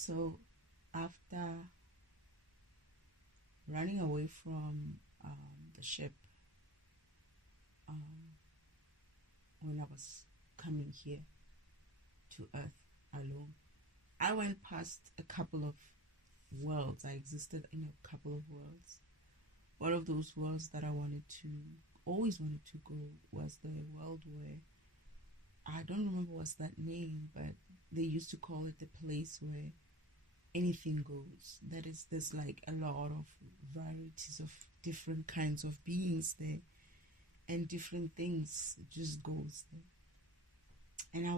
So after running away from the ship, um, when I was coming here to Earth alone, I went past a couple of worlds. I existed in a couple of worlds. One of those worlds that I always wanted to go, was the world where, I don't remember what's that name, but they used to call it the place where anything goes. That is, there's like a lot of varieties of different kinds of beings there, and different things just goes there. And I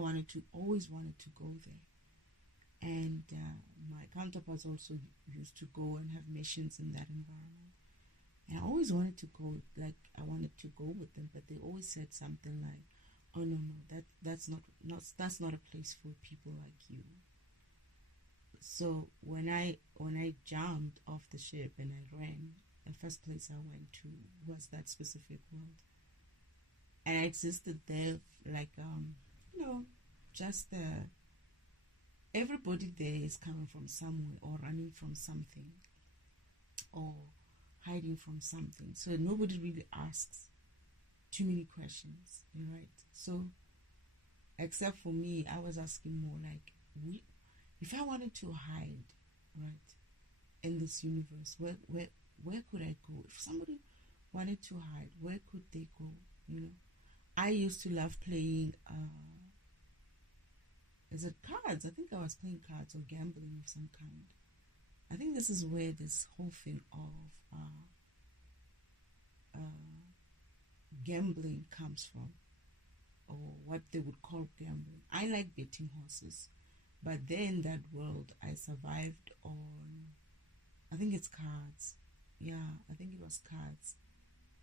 always wanted to go there. And my counterparts also used to go and have missions in that environment. And I always wanted to go, like I wanted to go with them, but they always said something like, "Oh no, that's not a place for people like you." So when I jumped off the ship and I ran, the first place I went to was that specific world, and I existed there like just everybody there is coming from somewhere or running from something or hiding from something. So nobody really asks too many questions, right? So except for me, I was asking more like, if I wanted to hide, right, in this universe, where could I go? If somebody wanted to hide, where could they go? I used to love playing. Is it cards? I think I was playing cards or gambling of some kind. I think this is where this whole thing of gambling comes from, or what they would call gambling. I like betting horses, but then that world I survived on, I think it's cards. Yeah, I think it was cards,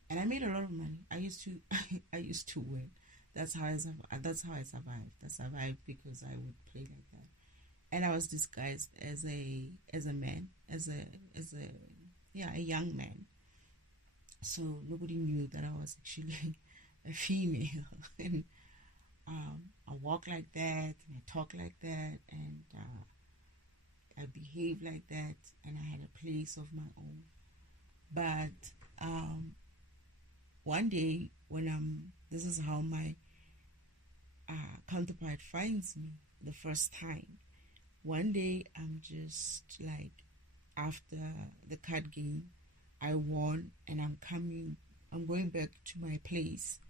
and I made a lot of money. I used to, I used to win. That's how I survived. I survived because I would play like that, and I was disguised as a man, a young man. So nobody knew that I was actually a female, and I walk like that, and I talk like that, and I behave like that, and I had a place of my own. But one day, this is how my counterpart finds me the first time. One day, I'm just like, after the card game, I won, and I'm going back to my place,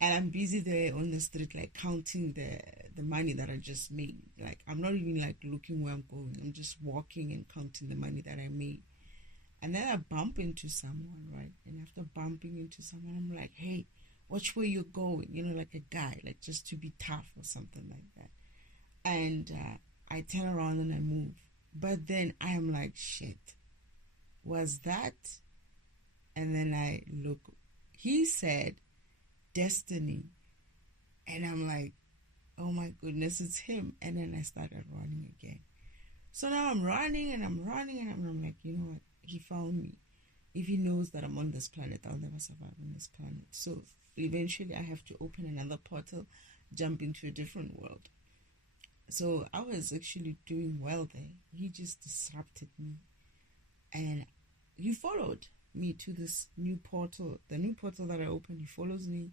and I'm busy there on the street, like counting the money that I just made. Like, I'm not even like looking where I'm going. I'm just walking and counting the money that I made. And then I bump into someone, right? And after bumping into someone, I'm like, "Hey, watch where you're going," like a guy, like just to be tough or something like that. And I turn around and I move. But then I am like, shit, was that? And then I look. He said, "Destiny." And I'm like, oh my goodness, it's him. And then I started running again. So now I'm running and I'm running and I'm like, you know what? He found me. If he knows that I'm on this planet, I'll never survive on this planet. So eventually I have to open another portal, jump into a different world. So I was actually doing well there. He just disrupted me. And he followed me to this new portal. The new portal that I opened, he follows me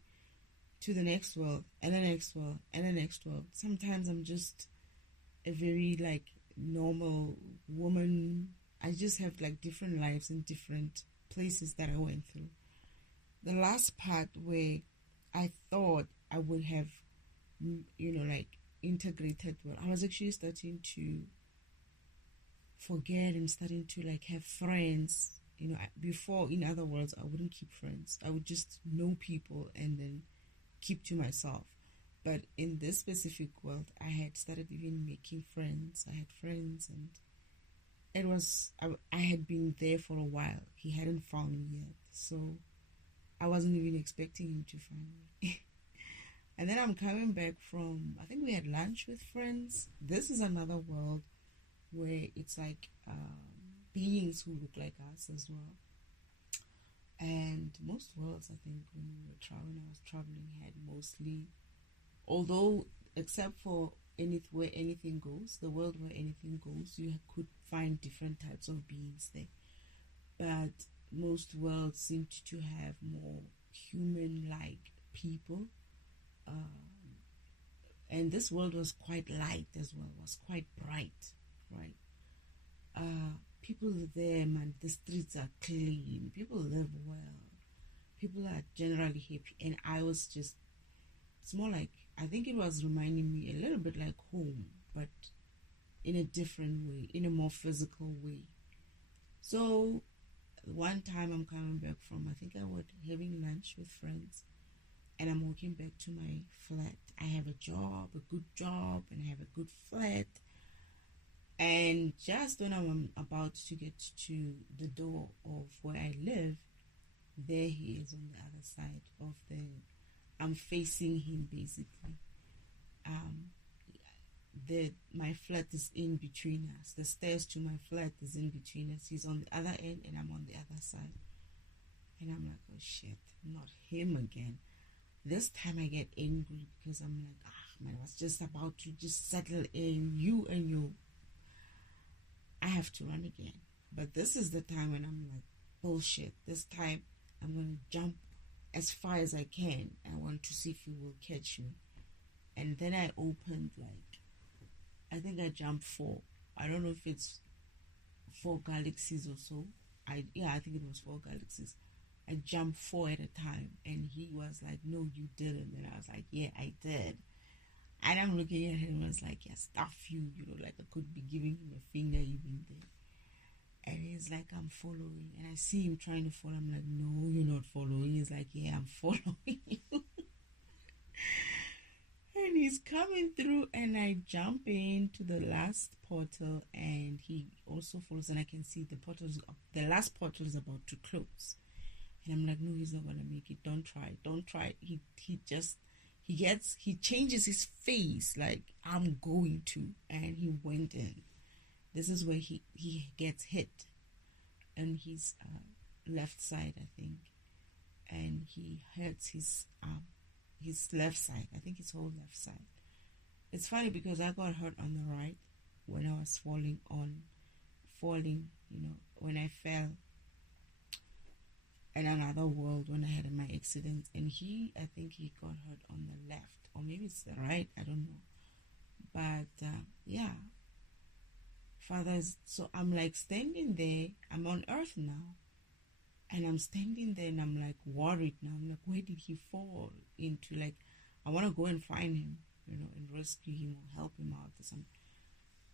to the next world, and the next world, and the next world. Sometimes I'm just a very like normal woman. I just have like different lives in different places that I went through. The last part where I thought I would have, like integrated well, I was actually starting to forget and starting to like have friends. Before, in other words, I wouldn't keep friends. I would just know people and then keep to myself. But in this specific world, I had started even making friends. I had friends, and I had been there for a while. He hadn't found me yet, so I wasn't even expecting him to find me. And then I'm coming back from, I think we had lunch with friends. This is another world where it's like beings who look like us as well. And most worlds, I think, when I was traveling, had mostly, although except for where anything goes, the world where anything goes, you could find different types of beings there. But most worlds seem to have more human-like people. And this world was quite light as well, was quite bright, right? People there, man, the streets are clean, people live well, people are generally happy, and I was just, it's more like, I think it was reminding me a little bit like home, but in a different way, in a more physical way. So one time I'm coming back from, I think I was having lunch with friends, and I'm walking back to my flat. I have a job, a good job, and I have a good flat. And just when I'm about to get to the door of where I live, there he is on the other side of I'm facing him basically. My flat is in between us. The stairs to my flat is in between us. He's on the other end and I'm on the other side. And I'm like, oh shit, not him again. This time I get angry because I'm like, man, I was just about to just settle in, you and you. I have to run again. But this is the time when I'm like, bullshit. This time I'm going to jump as far as I can. I want to see if he will catch me. And then I opened I think I jumped 4. I don't know if it's 4 galaxies or so. I think it was 4 galaxies. I jumped 4 at a time. And he was like, no, you didn't. And I was like, yeah, I did. And I'm looking at him and I was like, yeah, stuff you. Like I could be giving him a finger even there. And he's like, I'm following. And I see him trying to follow. I'm like, no, you're not following. He's like, yeah, I'm following you. And he's coming through and I jump into the last portal and he also follows and I can see the last portal is about to close. And I'm like, no, he's not going to make it. Don't try. He changes his face like, I'm going to. And he went in. This is where he gets hit. And his left side, I think. And he hurts his left side. I think his whole left side. It's funny because I got hurt on the right when I was falling, when I fell in another world when I had my accident. And I think he got hurt on the left. Or maybe it's the right, I don't know. But, yeah. Fathers, so I'm like standing there. I'm on earth now. And I'm standing there and I'm like worried now. I'm like, where did he fall into? Like, I want to go and find him, and rescue him or help him out or something.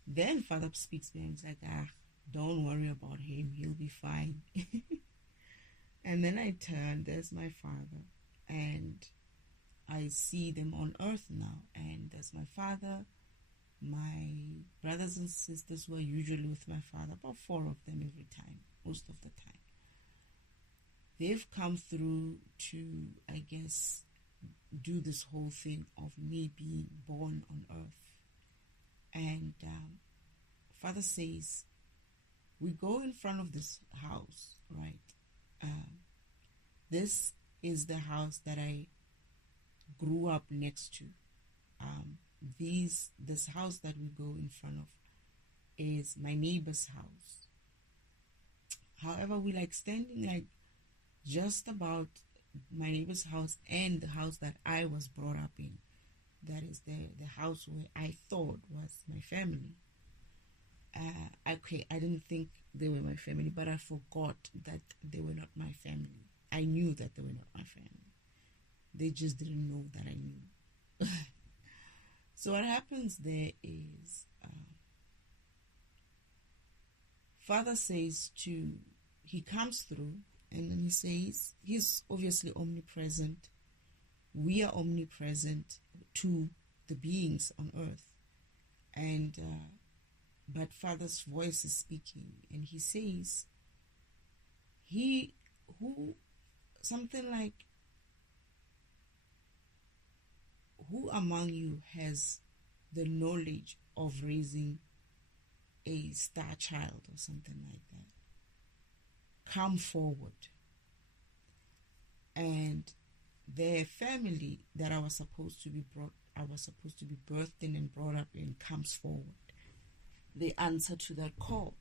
Then Father speaks to me and he's like, don't worry about him. He'll be fine. And then I turn, there's my father. And I see them on earth now. And there's my father, my brothers and sisters who are usually with my father, about 4 of them every time, most of the time. They've come through to, I guess, do this whole thing of me being born on earth. And Father says, we go in front of this house, right? This is the house that I grew up next to. This house that we go in front of is my neighbor's house. However, we standing just about my neighbor's house and the house that I was brought up in. That is the house where I thought was my family. I didn't think they were my family, but I forgot that they were not my family. I knew that they were not my family. They just didn't know that I knew. So what happens there is Father says he comes through and then he says, he's obviously omnipresent. We are omnipresent to the beings on earth. And but Father's voice is speaking and he says, who among you has the knowledge of raising a star child or something like that? Come forward. And the family that I was supposed to be brought I was supposed to be birthed in and brought up in comes forward. They answer to that call.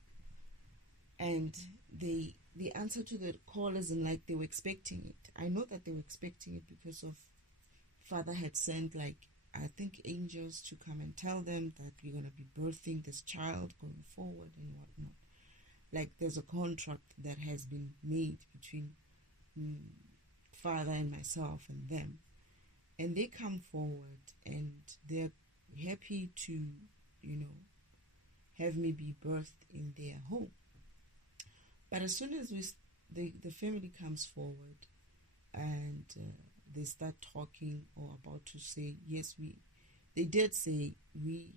And the answer to the call isn't like they were expecting it. I know that they were expecting it because of Father had sent, like, I think angels to come and tell them that we're going to be birthing this child going forward and whatnot. Like, there's a contract that has been made between Father and myself and them. And they come forward and they're happy to, have me be birthed in their home. But as soon as the family comes forward and they start talking or about to say, yes, they did say we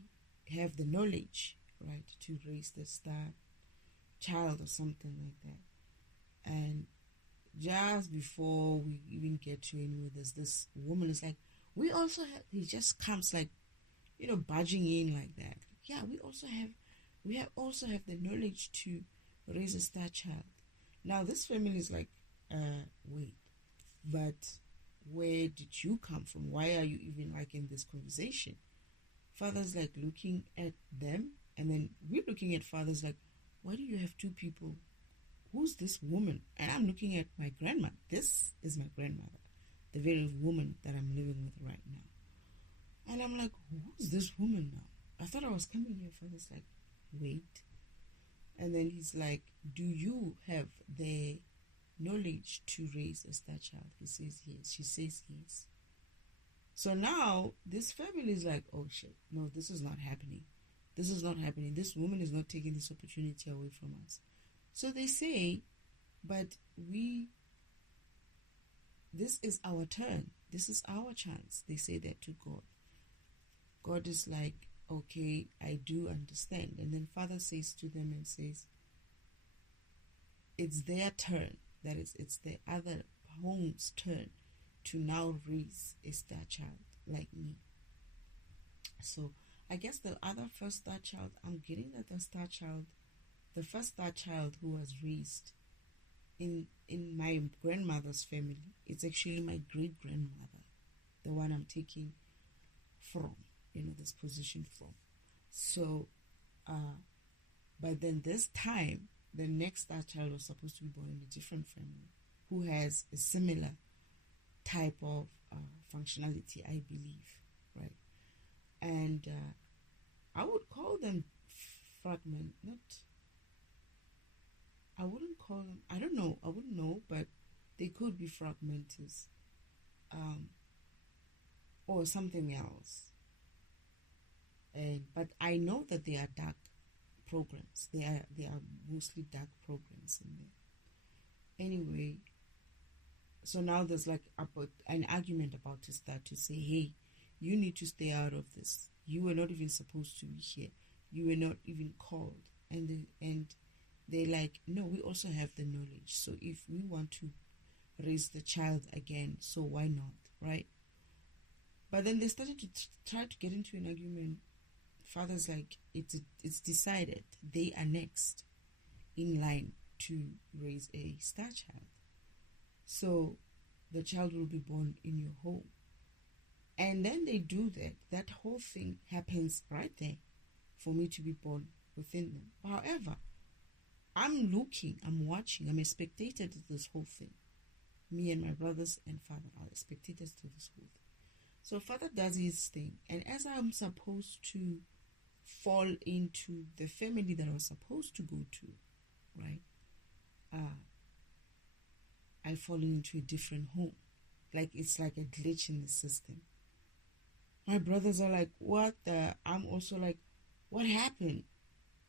have the knowledge, right, to raise the star child or something like that. And just before we even get to anywhere, there's this woman is like, we also have, he just comes like, barging in like that. Yeah, we also have the knowledge to raise a star child. Now this family is like, wait, but where did you come from? Why are you even like in this conversation? Father's like looking at them, and then we're looking at Father's like, why do you have two people? Who's this woman? And I'm looking at my grandma. This is my grandmother, the very woman that I'm living with right now. And I'm like, who's this woman now? I thought I was coming here. Father's like, wait. And then he's like, do you have the knowledge to raise a star child? He says yes. She says yes. So now this family is like, oh shit, no, this is not happening. This is not happening. This woman is not taking this opportunity away from us. So they say, but this is our turn. This is our chance. They say that to God. God is like, okay, I do understand. And then Father says to them and says, it's their turn. That is, it's the other home's turn to now raise a star child like me. So I guess the other first star child, I'm getting that the first star child who was raised in my grandmother's family, it's actually my great grandmother, the one I'm taking from, this position from. So, but then this time, the next star child was supposed to be born in a different family who has a similar type of functionality, I believe, right? And I would call them fragment, I wouldn't call them, I don't know, I wouldn't know, but they could be fragmenters, or something else. But I know that they are dark programs. They are mostly dark programs in there. Anyway, so now there's like an argument about to start to say, hey, you need to stay out of this. You were not even supposed to be here. You were not even called. And they're like, no, we also have the knowledge. So if we want to raise the child again, so why not, right? But then they started to try to get into an argument. Father's like, it's decided. They are next in line to raise a star child. So the child will be born in your home. And then they do that. That whole thing happens right there for me to be born within them. However, I'm looking, I'm watching, I'm a spectator to this whole thing. Me and my brothers and father are spectators to this whole thing. So Father does his thing. And as I'm supposed to fall into the family that I was supposed to go to, right? I fall into a different home. Like, it's like a glitch in the system. My brothers are like, what the? I'm also like, what happened?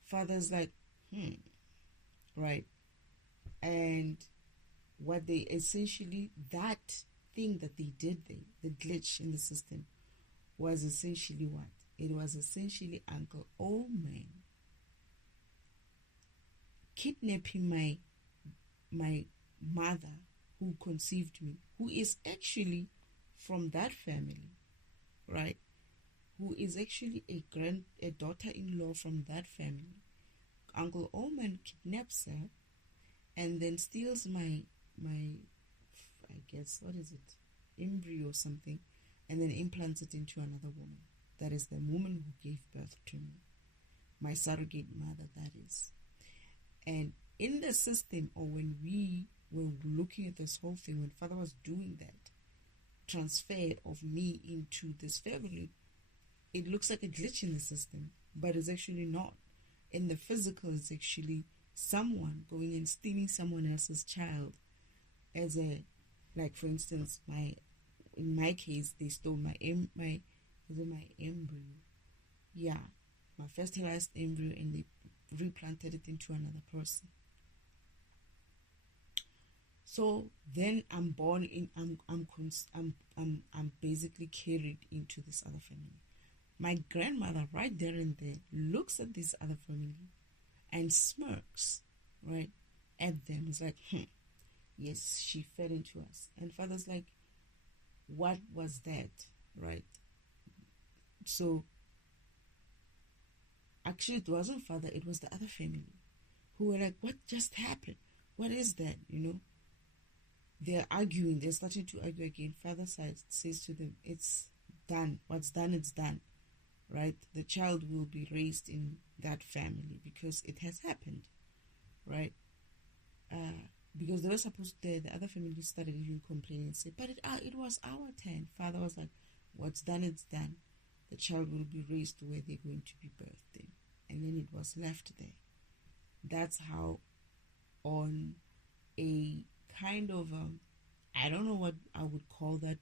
Father's like, right? And what they essentially, that thing that they did there, the glitch in the system, was essentially what? It was essentially Uncle Oman kidnapping my mother who conceived me, who is actually from that family, right? Who is actually a daughter-in-law from that family. Uncle Oman kidnaps her and then steals my I guess, what is it? Embryo or something. and then implants it into another woman. That is the woman who gave birth to me. My surrogate mother, that is. And in the system, or when we were looking at this whole thing, when Father was doing that transfer of me into this family, it looks like a glitch in the system, but it's actually not. In the physical, it's actually someone going and stealing someone else's child as a, like for instance, in my case, they stole my embryo. Yeah, my fertilized embryo, and they replanted it into another person. So then I'm born in. I'm basically carried into this other family. My grandmother, right there and there, looks at this other family and smirks, right, at them. It's like, yes, she fell into us. And Father's like, what was that, right? So actually, it wasn't Father, it was the other family who were like, what just happened? What is that? They're arguing. They're starting to argue again. Father says to them, it's done. What's done, it's done. Right? The child will be raised in that family because it has happened. Right? Because they were supposed to, the other family started even complaining and say, but it was our turn. Father was like, what's done, it's done. The child will be raised where they're going to be birthed in. And then it was left there. That's how, on a kind of, I don't know what I would call that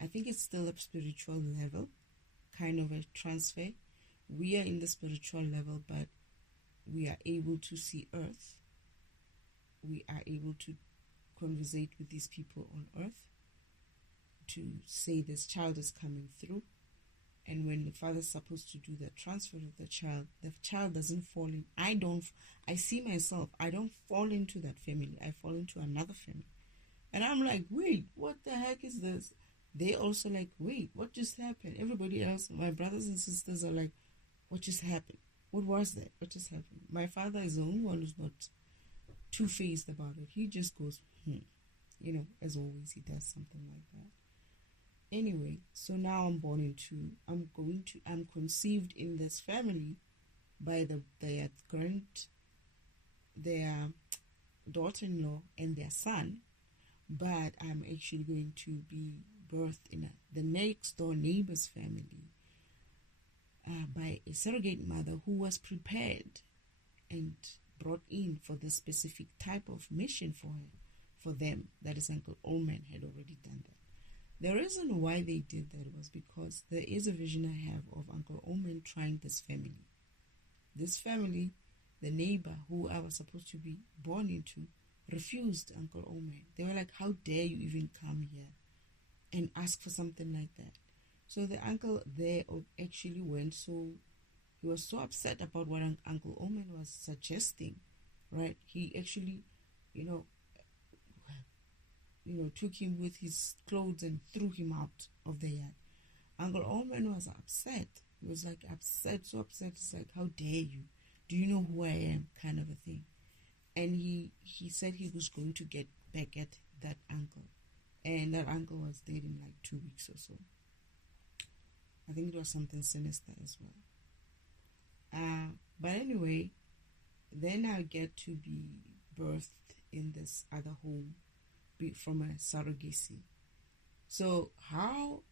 I think it's still a spiritual level, kind of a transfer. We are in the spiritual level, but we are able to see earth. We are able to conversate with these people on earth, to say this child is coming through. And when the father's supposed to do the transfer of the child doesn't fall in. I see myself, I don't fall into that family. I fall into another family. And I'm like, wait, what the heck is this? They also like, wait, what just happened? Everybody else, my brothers and sisters are like, what just happened? What was that? What just happened? My father is the only one who's not two-faced about it. He just goes, as always, he does something like that. Anyway, so now I'm conceived in this family by their daughter-in-law and their son, but I'm actually going to be birthed in the next door neighbor's family by a surrogate mother who was prepared and brought in for this specific type of mission for them. That is, Uncle Oman had already done that. The reason why they did that was because there is a vision I have of Uncle Oman trying this family. This family, the neighbor who I was supposed to be born into, refused Uncle Oman. They were like, how dare you even come here and ask for something like that? So the uncle there actually he was so upset about what Uncle Oman was suggesting, right? He actually, took him with his clothes and threw him out of the yard. Uncle Oman was upset. He was like upset, so upset. It's like, how dare you? Do you know who I am? Kind of a thing. And he said he was going to get back at that uncle. And that uncle was dead in like 2 weeks or so. I think it was something sinister as well. But anyway, then I get to be birthed in this other home from a surrogacy. So how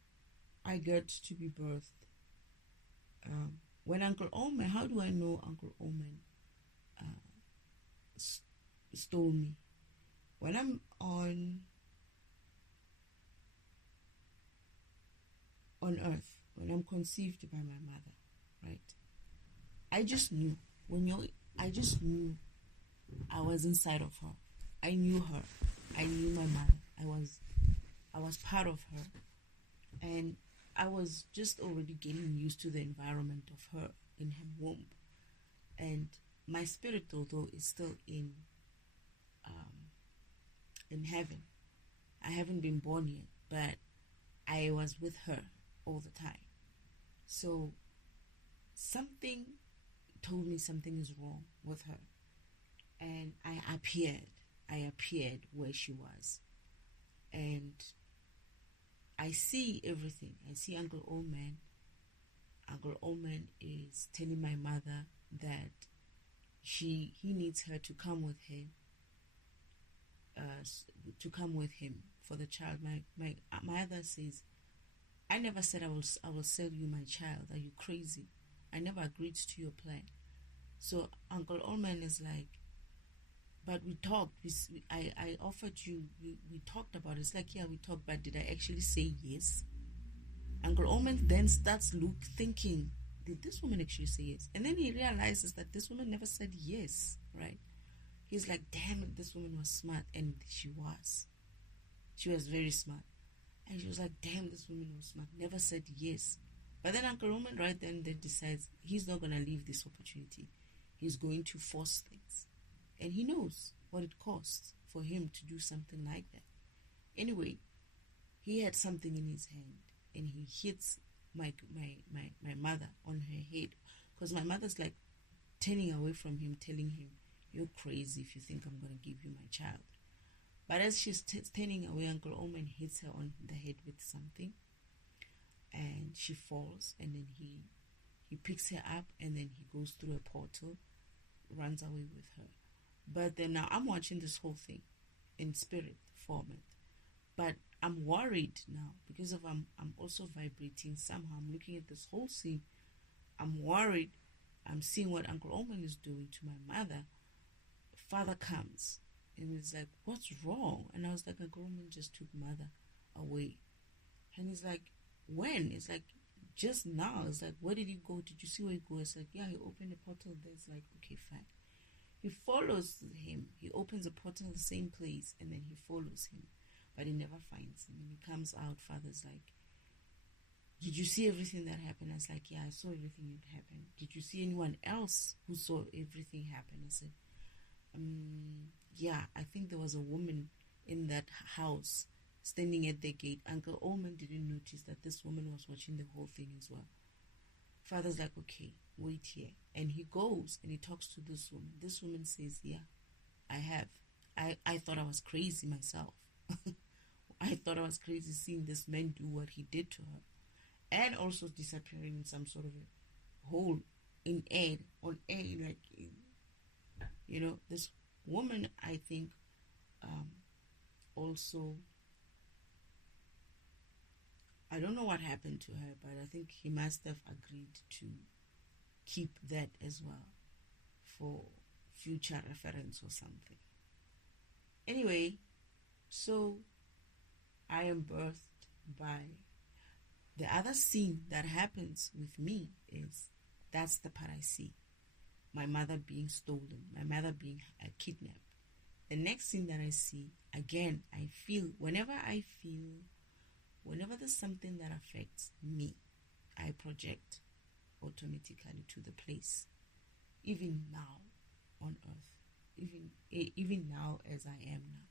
I get to be birthed, when Uncle Oman, how do I know Uncle Oman stole me? When I'm on earth, when I'm conceived by my mother, right? I just knew. I just knew I was inside of her. I knew her. I knew my mother. I was part of her. And I was just already getting used to the environment of her in her womb. And my spirit, although, is still in heaven. I haven't been born yet, but I was with her all the time. So something told me something is wrong with her. And I appeared where she was. And I see everything. I see Uncle Oldman. Uncle Oldman is telling my mother that he needs her to come with him, for the child. My mother says, I never said I will sell you my child. Are you crazy? I never agreed to your plan. So Uncle Oldman is like, but we talked. I offered you. We talked about it. It's like, yeah, we talked, but did I actually say yes? Uncle Oldman then starts thinking, did this woman actually say yes? And then he realizes that this woman never said yes, right? He's like, damn it, this woman was smart. And she was. She was very smart. And she was like, damn, this woman was smart. Never said yes. But then Uncle Oldman right then decides he's not going to leave this opportunity. He's going to force things. And he knows what it costs for him to do something like that. Anyway, he had something in his hand and he hits my mother on her head, because my mother's like turning away from him, telling him, you're crazy if you think I'm going to give you my child. But as she's turning away, Uncle Oldman hits her on the head with something and she falls, and then he picks her up and then he goes through a portal, runs away with her. But then now I'm watching this whole thing in spirit format, but I'm worried now because I'm also vibrating somehow. I'm looking at this whole scene. I'm worried. I'm seeing what Uncle Oldman is doing to my mother. Father comes and he's like, what's wrong? And I was like, Uncle Oldman just took mother away. And he's like, when? It's like, just now. It's like, where did he go? Did you see where he goes? It's like, yeah, he opened the portal there. It's like, okay, fine. He follows him. He opens a portal in the same place and then he follows him. But he never finds him. And he comes out. Father's like, did you see everything that happened? I was like, yeah, I saw everything that happened. Did you see anyone else who saw everything happen? I said, yeah, I think there was a woman in that house standing at the gate. Uncle Oldman didn't notice that this woman was watching the whole thing as well. Father's like, okay, wait here. And he goes and he talks to this woman. This woman says, yeah, I have. I thought I was crazy myself. I thought I was crazy seeing this man do what he did to her. And also disappearing in some sort of a hole in air, on air, like, you know, this woman, I think, also, I don't know what happened to her, but I think he must have agreed to keep that as well for future reference or something. Anyway, so I am birthed by the other scene that happens with me is that's the part I see. My mother being stolen, my mother being kidnapped. The next scene that I see, again, I feel, whenever there's something that affects me, I project automatically to the place. Even now on earth, even now as I am now.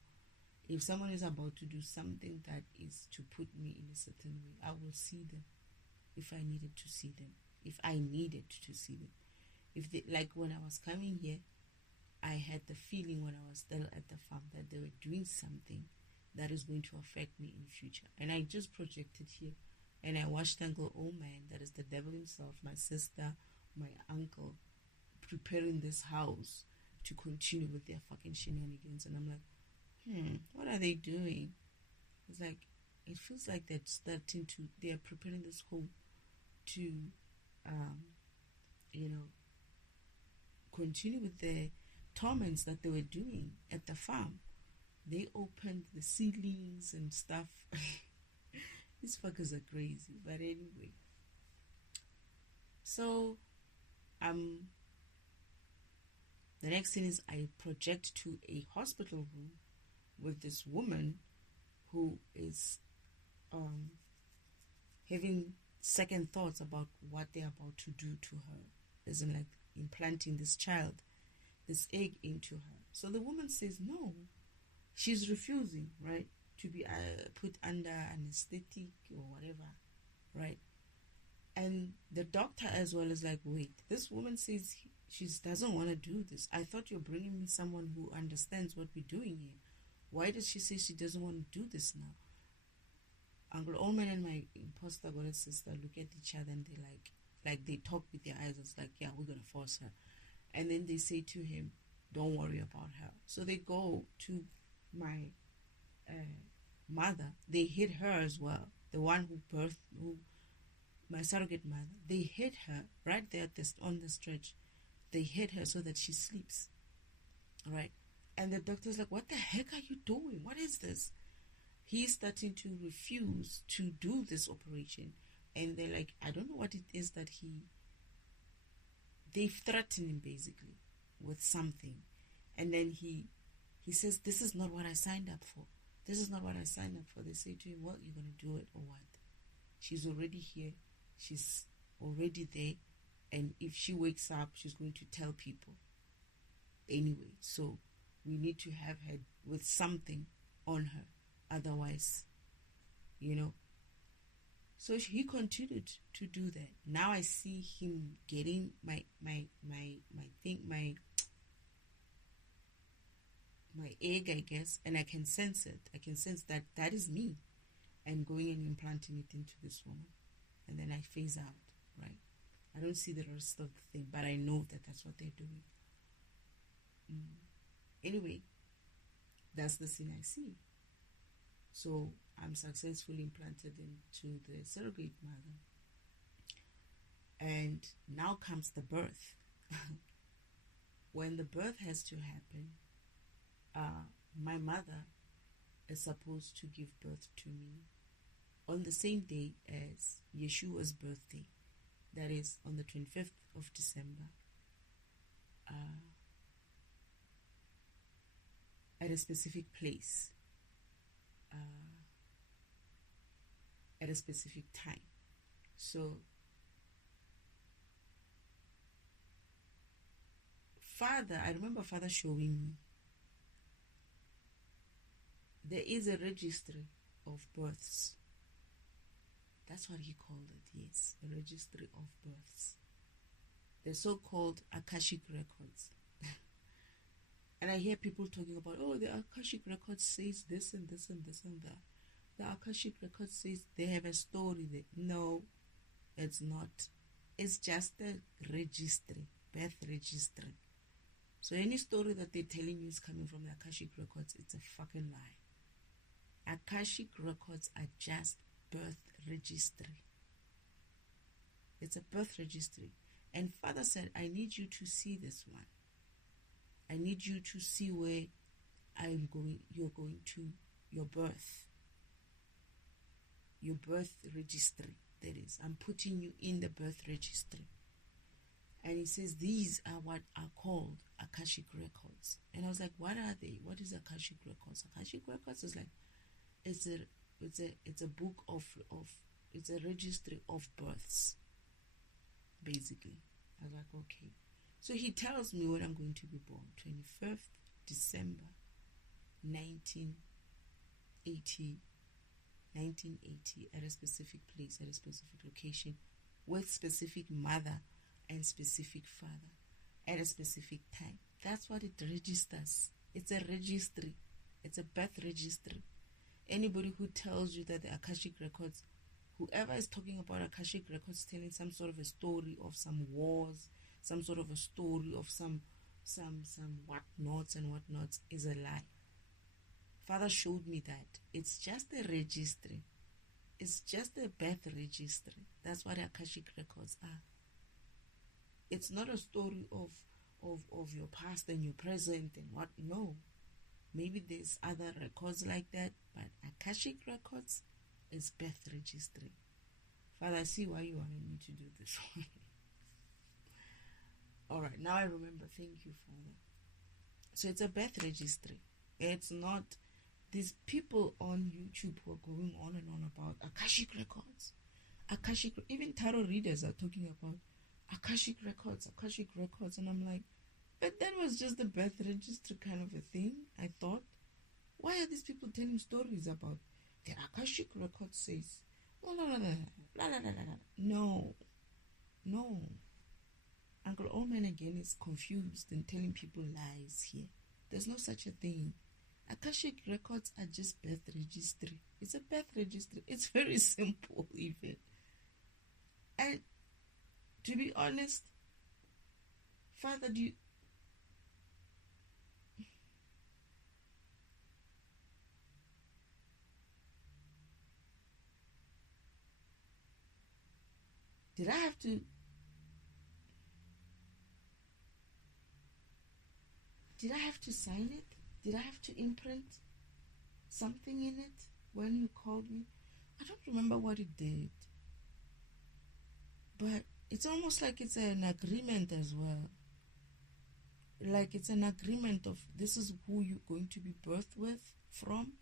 If someone is about to do something that is to put me in a certain way, I will see them if I needed to see them. If I needed to see them. If they, like when I was coming here, I had the feeling when I was still at the farm that they were doing something that is going to affect me in the future. And I just projected here. And I watched Uncle Oldman, that is the devil himself, my sister, my uncle, preparing this house to continue with their fucking shenanigans. And I'm like, what are they doing? It's like, it feels like they're preparing this home to, continue with the torments that they were doing at the farm. They opened the ceilings and stuff. These fuckers are crazy. But anyway. So, the next thing is I project to a hospital room with this woman who is having second thoughts about what they're about to do to her. As in like implanting this egg into her. So the woman says no. She's refusing, right, to be put under anesthetic or whatever, right? And the doctor as well is like, wait, this woman says she doesn't want to do this. I thought you're bringing me someone who understands what we're doing here. Why does she say she doesn't want to do this now? Uncle Oldman and my imposter goddess sister look at each other and they like they talk with their eyes. It's like, yeah, we're gonna force her. And then they say to him, don't worry about her. So they go to my mother. They hit her as well. The one who my surrogate mother. They hit her right there at this, on the stretch. They hit her so that she sleeps. All right. And the doctor's like, what the heck are you doing? What is this? He's starting to refuse to do this operation. And they're like, I don't know what it is that they threaten him basically with something. And then he says, this is not what I signed up for. This is not what I signed up for. They say to him, well, you're going to do it or what? She's already here. She's already there. And if she wakes up, she's going to tell people. Anyway, so we need to have her with something on her. Otherwise, So he continued to do that. Now I see him getting my egg, I guess, and I can sense it. I can sense that that is me, and going and implanting it into this woman, and then I phase out. Right? I don't see the rest of the thing, but I know that that's what they're doing. Anyway, that's the scene I see. So I'm successfully implanted into the surrogate mother. And now comes the birth. When the birth has to happen, my mother is supposed to give birth to me on the same day as Yeshua's birthday. That is on the 25th of December. At a specific place. At a specific time. So I remember Father showing me there is a registry of births. That's what he called it, yes, a registry of births. The so-called Akashic records. And I hear people talking about, oh, the Akashic record says this and this and this and that. The Akashic record says they have a story there. No, it's not. It's just a registry, birth registry. So any story that they're telling you is coming from the Akashic records, it's a fucking lie. Akashic records are just birth registry. It's a birth registry. And Father said, I need you to see this one. I need you to see where you're going to your birth. Your birth registry, that is. I'm putting you in the birth registry. And he says, these are what are called Akashic records. And I was like, what are they? What is Akashic records? Akashic records is like, it's a book it's a registry of births, basically. I was like, okay. So he tells me when I'm going to be born, 25th December 1980, at a specific place, at a specific location, with specific mother and specific father, at a specific time. That's what it registers. It's a registry. It's a birth registry. Anybody who tells you that the Akashic records, whoever is talking about Akashic records telling some sort of a story of some wars, some sort of a story of some whatnots and whatnots, is a lie. Father showed me that it's just a registry. It's just a birth registry. That's what Akashic records are. It's not a story of your past and your present and what. No. Maybe there's other records like that, but Akashic records is birth registry. Father, I see why you wanted me to do this one. All right, now I remember. Thank you, Father. So it's a birth registry. It's not these people on YouTube who are going on and on about Akashic records. Even tarot readers are talking about Akashic records. And I'm like, but that was just the birth registry kind of a thing, I thought. Why are these people telling stories about the Akashic record says, no. Uncle Oldman again is confused and telling people lies here. There's no such a thing. Akashic records are just birth registry. It's a birth registry. It's very simple even. And to be honest, Father, did I have to sign it? Did I have to imprint something in it when you called me? I don't remember what it did. But it's almost like it's an agreement as well. Like it's an agreement of this is who you're going to be birthed with from.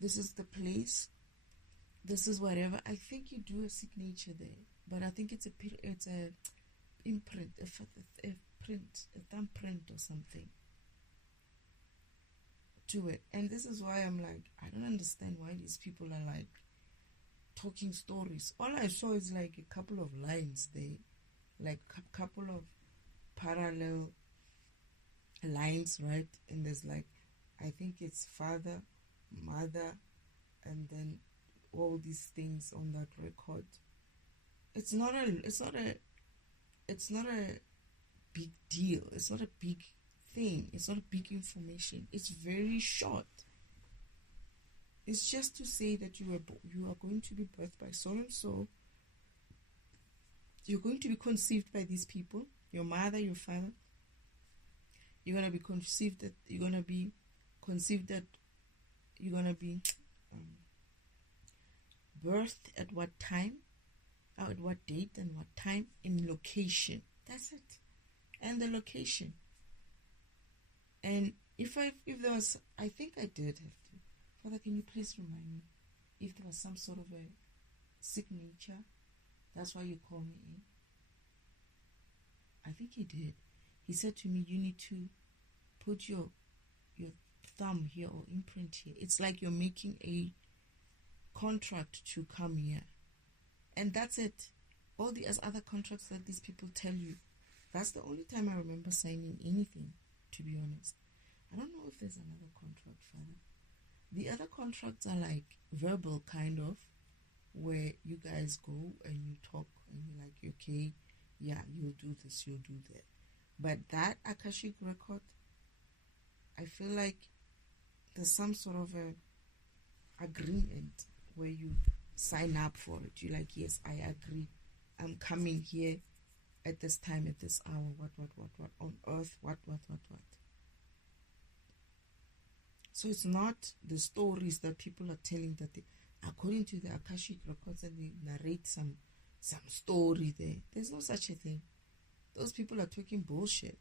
This is the place. This is whatever. I think you do a signature there, but I think it's a imprint, a print, a thumbprint or something to it. And this is why I'm like, I don't understand why these people are like talking stories. All I saw is like a couple of lines there, like a couple of parallel lines, right? And there's like, I think it's father, mother, and then all these things on that record. It's not a big deal. It's not a big thing. It's not a big information. It's very short. It's just to say that you are going to be birthed by so and so. You're going to be conceived by these people, your mother, your father. You're gonna be conceived that you're gonna be birthed at what time, or at what date and what time, in location. That's it, and the location. And if there was, I think I did have to. Father, can you please remind me if there was some sort of a signature? That's why you call me in. I think he did. He said to me, you need to put your thumb here or imprint here. It's like you're making a contract to come here. And that's it. All the other contracts that these people tell you, that's the only time I remember signing anything, to be honest. I don't know if there's another contract, Father. The other contracts are like verbal, kind of, where you guys go and you talk and you're like, okay, yeah, you'll do this, you'll do that. But that Akashic record, I feel like there's some sort of a agreement where you sign up for it. You're like, yes, I agree. I'm coming here at this time, at this hour, what, on earth, what. So it's not the stories that people are telling that they, according to the Akashic records, and they narrate some story there. There's no such a thing. Those people are talking bullshit.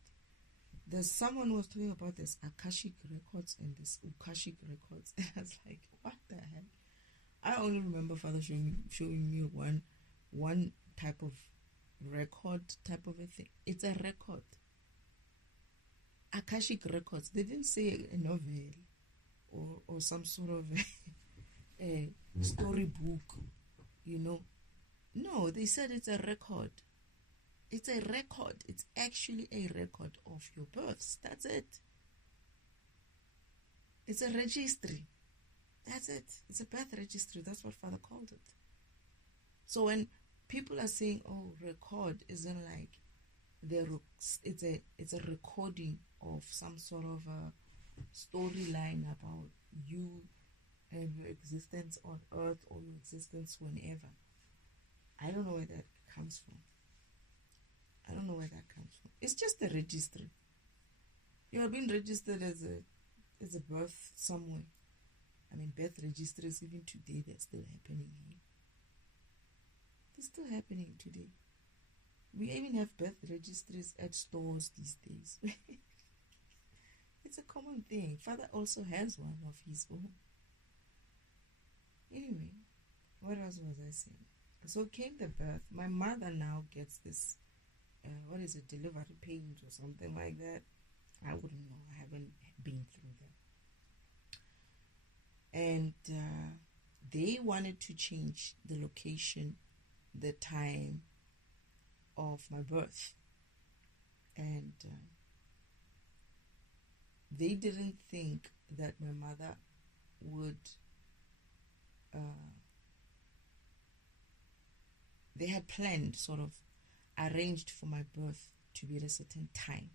There's someone who was talking about this Akashic records and this Ukashic records. And I was like, what the hell? I only remember Father showing me one type of record, type of a thing. It's a record. Akashic records. They didn't say a novel or some sort of a storybook, you know. No, they said it's a record. It's a record. It's actually a record of your births. That's it. It's a registry. That's it. It's a birth registry. That's what Father called it. So when people are saying, "Oh, record," isn't like it's a recording of some sort of a storyline about you and your existence on earth or your existence whenever. I don't know where that comes from. It's just a registry. You have been registered as a birth somewhere. I mean, birth registries even today, they're still happening here. They're still happening today. We even have birth registries at stores these days. It's a common thing. Father also has one of his own. Anyway, what else was I saying? So came the birth. My mother now gets this, what is it, delivery pains or something like that. I wouldn't know. I haven't been through that. And they wanted to change the location, the time of my birth. And they didn't think that my mother would, they had planned, sort of arranged for my birth to be at a certain time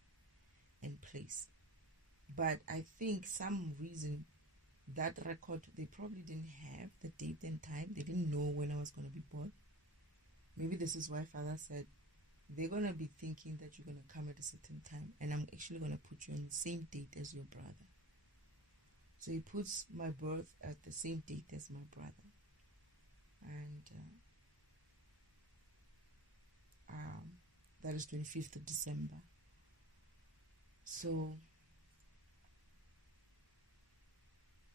and place. But I think some reason that record, they probably didn't have the date and time. They didn't know when I was going to be born. Maybe this is why Father said, they're going to be thinking that you're going to come at a certain time, and I'm actually going to put you on the same date as your brother. So he puts my birth at the same date as my brother. And that is 25th of December. So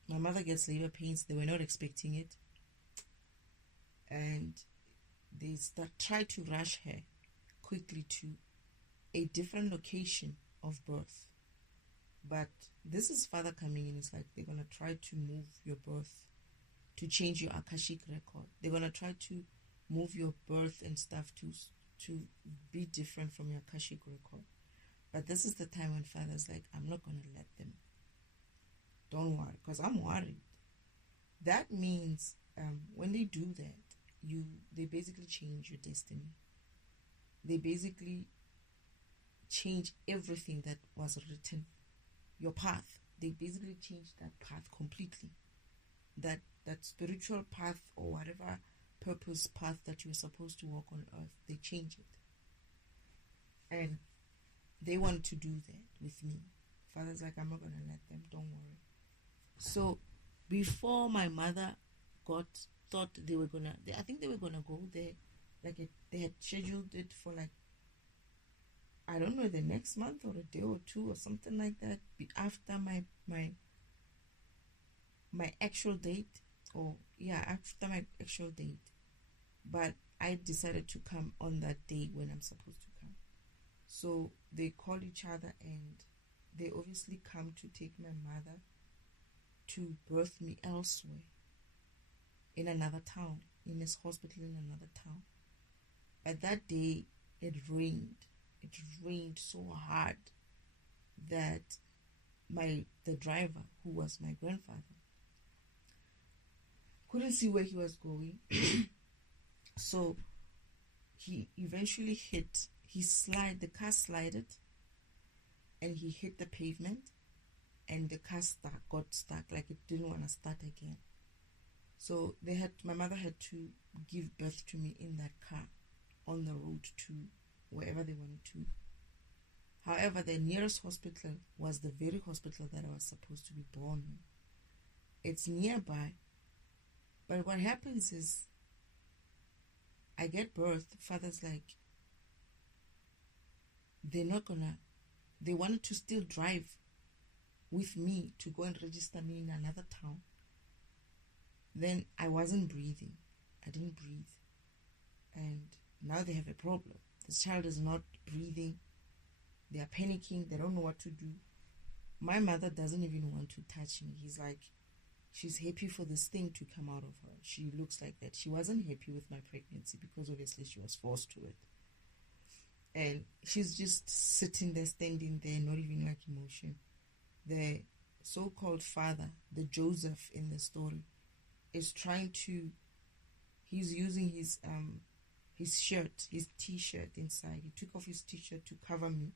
my mother gets labor pains. They were not expecting it. And they try to rush her quickly to a different location of birth. But this is Father coming in. It's like they're going to try to move your birth, to change your Akashic record. They're going to try to move your birth and stuff to be different from your Akashic record. But this is the time when Father's like, I'm not going to let them. Don't worry, because I'm worried. That means when they do that, they basically change your destiny. They basically change everything that was written, your path. They basically change that path completely. That spiritual path or whatever purpose path that you were supposed to walk on earth, they change it. And they want to do that with me. Father's like, I'm not going to let them, don't worry. So before my mother thought they were going to, I think they were going to go there, they had scheduled it for I don't know, the next month or a day or two or something like that, after my actual date, after my actual date. But I decided to come on that day when I'm supposed to come. So they call each other, and they obviously come to take my mother to birth me elsewhere, in another town, in this hospital in another town. But that day it rained. It rained so hard that the driver, who was my grandfather, couldn't see where he was going. So he eventually the car slided, and he hit the pavement, and the car got stuck, like it didn't want to start again. So my mother had to give birth to me in that car on the road to wherever they wanted to. However, the nearest hospital was the very hospital that I was supposed to be born in. It's nearby. But what happens is, I get birth. Father's like, they wanted to still drive with me to go and register me in another town. Then I wasn't breathing. I didn't breathe. And now they have a problem. This child is not breathing. They are panicking. They don't know what to do. My mother doesn't even want to touch me. He's like, she's happy for this thing to come out of her. She looks like that. She wasn't happy with my pregnancy because obviously she was forced to it. And she's just sitting there, standing there, not even like emotion. The so-called father, the Joseph in the story, is he's using his shirt, his t-shirt inside. He took off his t-shirt to cover me.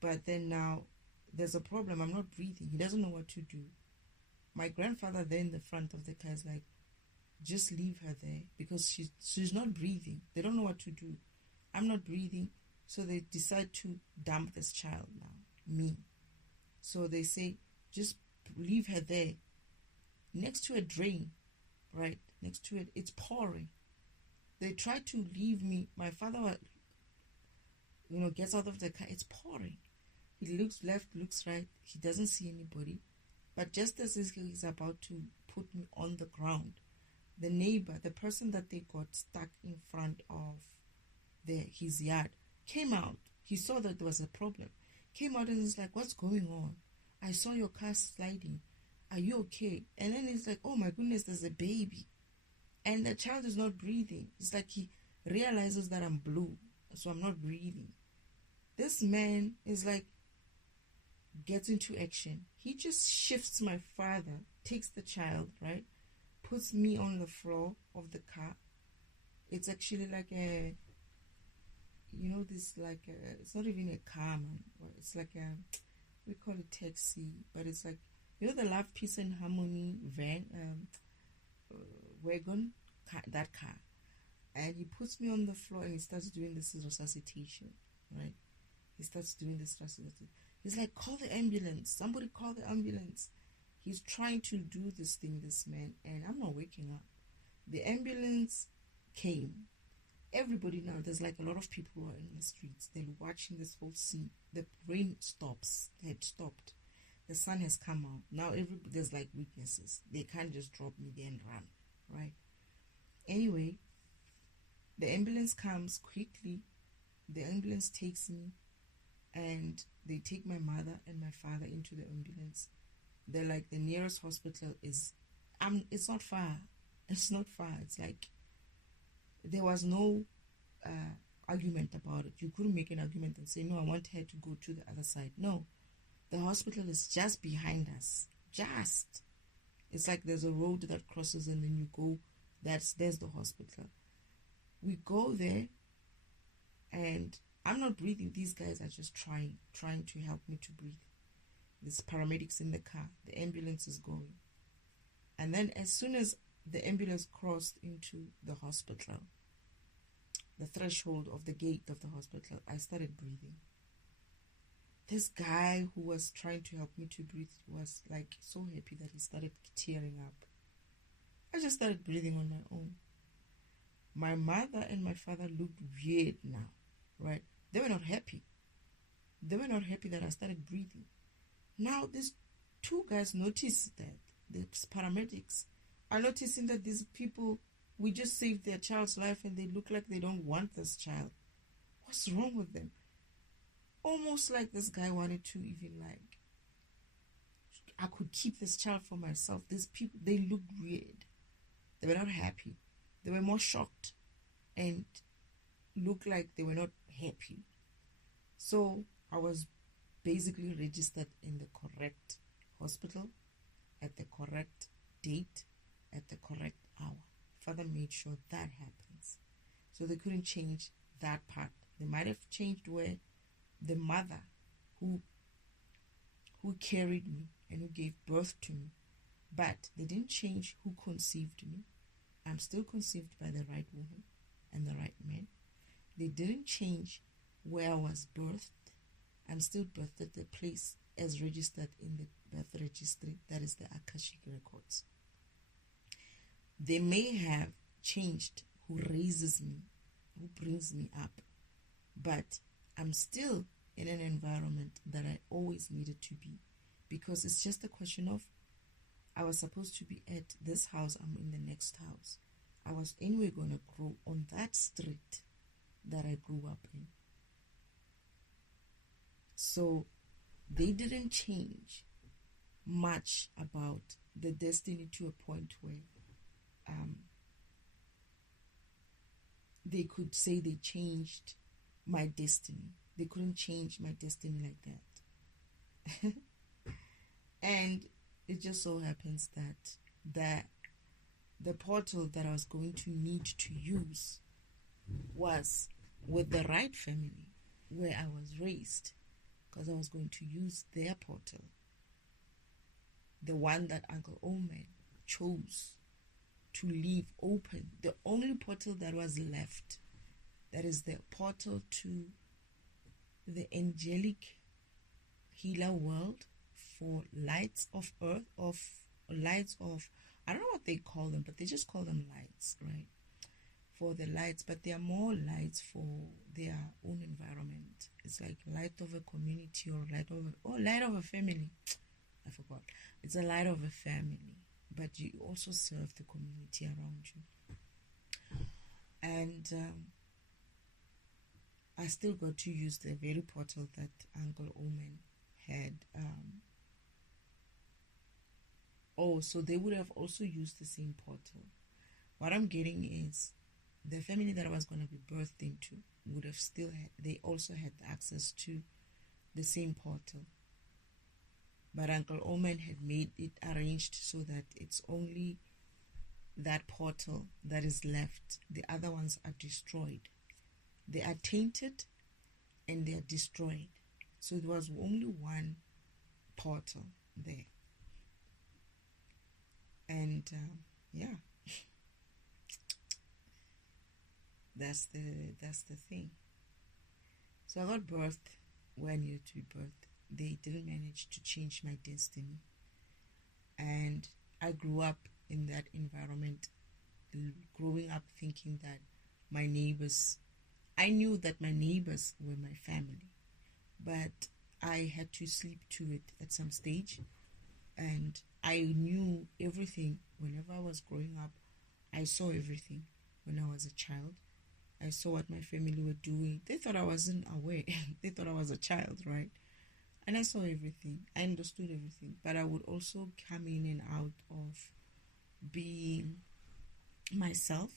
But then now there's a problem. I'm not breathing. He doesn't know what to do. My grandfather there in the front of the car is like, just leave her there because she's not breathing. They don't know what to do. I'm not breathing. So they decide to dump this child now, me. So they say, just leave her there next to a drain, right? Next to it. It's pouring. They try to leave me. My father, gets out of the car. It's pouring. He looks left, looks right. He doesn't see anybody. But just as he's about to put me on the ground, the neighbor, the person that they got stuck in front of his yard, came out. He saw that there was a problem. Came out and he's like, what's going on? I saw your car sliding. Are you okay? And then he's like, oh my goodness, there's a baby. And the child is not breathing. It's like he realizes that I'm blue, so I'm not breathing. This man is like, gets into action. He just shifts my father, takes the child, right? Puts me on the floor of the car. It's actually like a, it's not even a car, man. It's like a, we call it taxi, but it's like, the Love, Peace and Harmony van, wagon, that car. And he puts me on the floor and he starts doing this resuscitation, right? He starts doing this resuscitation. He's like, call the ambulance. Somebody call the ambulance. He's trying to do this thing, this man, and I'm not waking up. The ambulance came. Everybody now, there's like a lot of people who are in the streets. They're watching this whole scene. The rain stops. They had stopped. The sun has come out. Now there's like witnesses. They can't just drop me there and run, right? Anyway, the ambulance comes quickly. The ambulance takes me, and they take my mother and my father into the ambulance. They're like, the nearest hospital is, it's not far. It's not far. It's like, there was no argument about it. You couldn't make an argument and say, no, I want her to go to the other side. No, the hospital is just behind us. Just. It's like there's a road that crosses and then you go, there's the hospital. We go there and I'm not breathing. These guys are just trying to help me to breathe. There's paramedics in the car. The ambulance is going. And then as soon as the ambulance crossed into the hospital, the threshold of the gate of the hospital, I started breathing. This guy who was trying to help me to breathe was like so happy that he started tearing up. I just started breathing on my own. My mother and my father looked weird now, right? They were not happy. They were not happy that I started breathing. Now these two guys noticed that, the paramedics are noticing that these people, we just saved their child's life and they look like they don't want this child. What's wrong with them? Almost like this guy wanted to even like, I could keep this child for myself. These people, they looked weird. They were not happy. They were more shocked and looked like they were not happy. So I was basically registered in the correct hospital at the correct date at the correct hour. Father made sure that happens. So they couldn't change that part. They might have changed where the mother who carried me and who gave birth to me, but they didn't change who conceived me. I'm still conceived by the right woman and the right man. They didn't change where I was birthed. I'm still birthed at the place as registered in the birth registry, that is the Akashic records. They may have changed who raises me, who brings me up, but I'm still in an environment that I always needed to be, because it's just a question of, I was supposed to be at this house, I'm in the next house. I was anyway going to grow on that street that I grew up in. So they didn't change much about the destiny to a point where they could say they changed my destiny. They couldn't change my destiny like that. And it just so happens that the portal that I was going to need to use was with the right family where I was raised, because I was going to use their portal, the one that Uncle Oman chose to leave open, the only portal that was left, that is the portal to the angelic healer world for lights of earth, I don't know what they call them, but they just call them lights, right? For the lights, but they are more lights for their own environment. It's like light of a community or light of a family. I forgot. It's a light of a family, but you also serve the community around you. And I still got to use the very portal that Uncle Oman had. So they would have also used the same portal. What I'm getting is the family that I was going to be birthed into would have still had, they also had access to the same portal. But Uncle Oman had made it arranged so that it's only that portal that is left. The other ones are destroyed. They are tainted and they are destroyed. So there was only one portal there. And yeah, that's the thing. So I got birthed where I needed to be birthed. They didn't manage to change my destiny. And I grew up in that environment, growing up thinking that my neighbors, I knew that my neighbors were my family, but I had to sleep to it at some stage. And I knew everything whenever I was growing up. I saw everything when I was a child. I saw what my family were doing. They thought I wasn't aware. They thought I was a child, right? And I saw everything. I understood everything. But I would also come in and out of being myself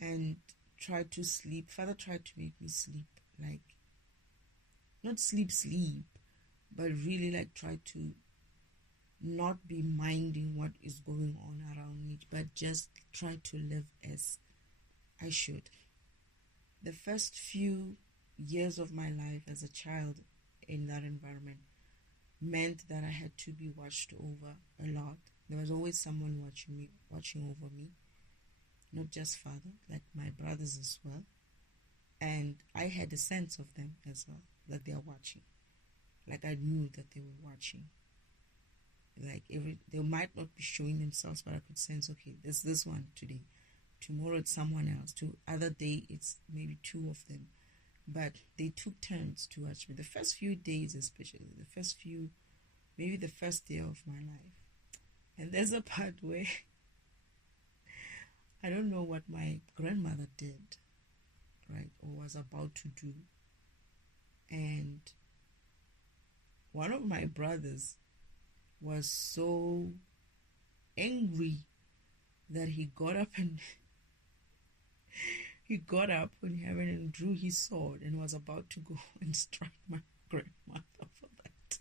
and try to sleep. Father tried to make me sleep, like, not sleep, but really like try to not be minding what is going on around me, but just try to live as I should. The first few years of my life as a child in that environment meant that I had to be watched over a lot. There was always someone watching over me, not just father, like my brothers as well. And I had a sense of them as well, that they are watching. Like I knew that they were watching. Like they might not be showing themselves, but I could sense, okay, there's this one today. Tomorrow it's someone else. Other day it's maybe two of them. But they took turns to watch me. The first few days especially, maybe the first year of my life. And there's a part where I don't know what my grandmother did, right, or was about to do. And one of my brothers was so angry that he got up in heaven and drew his sword and was about to go and strike my grandmother for that.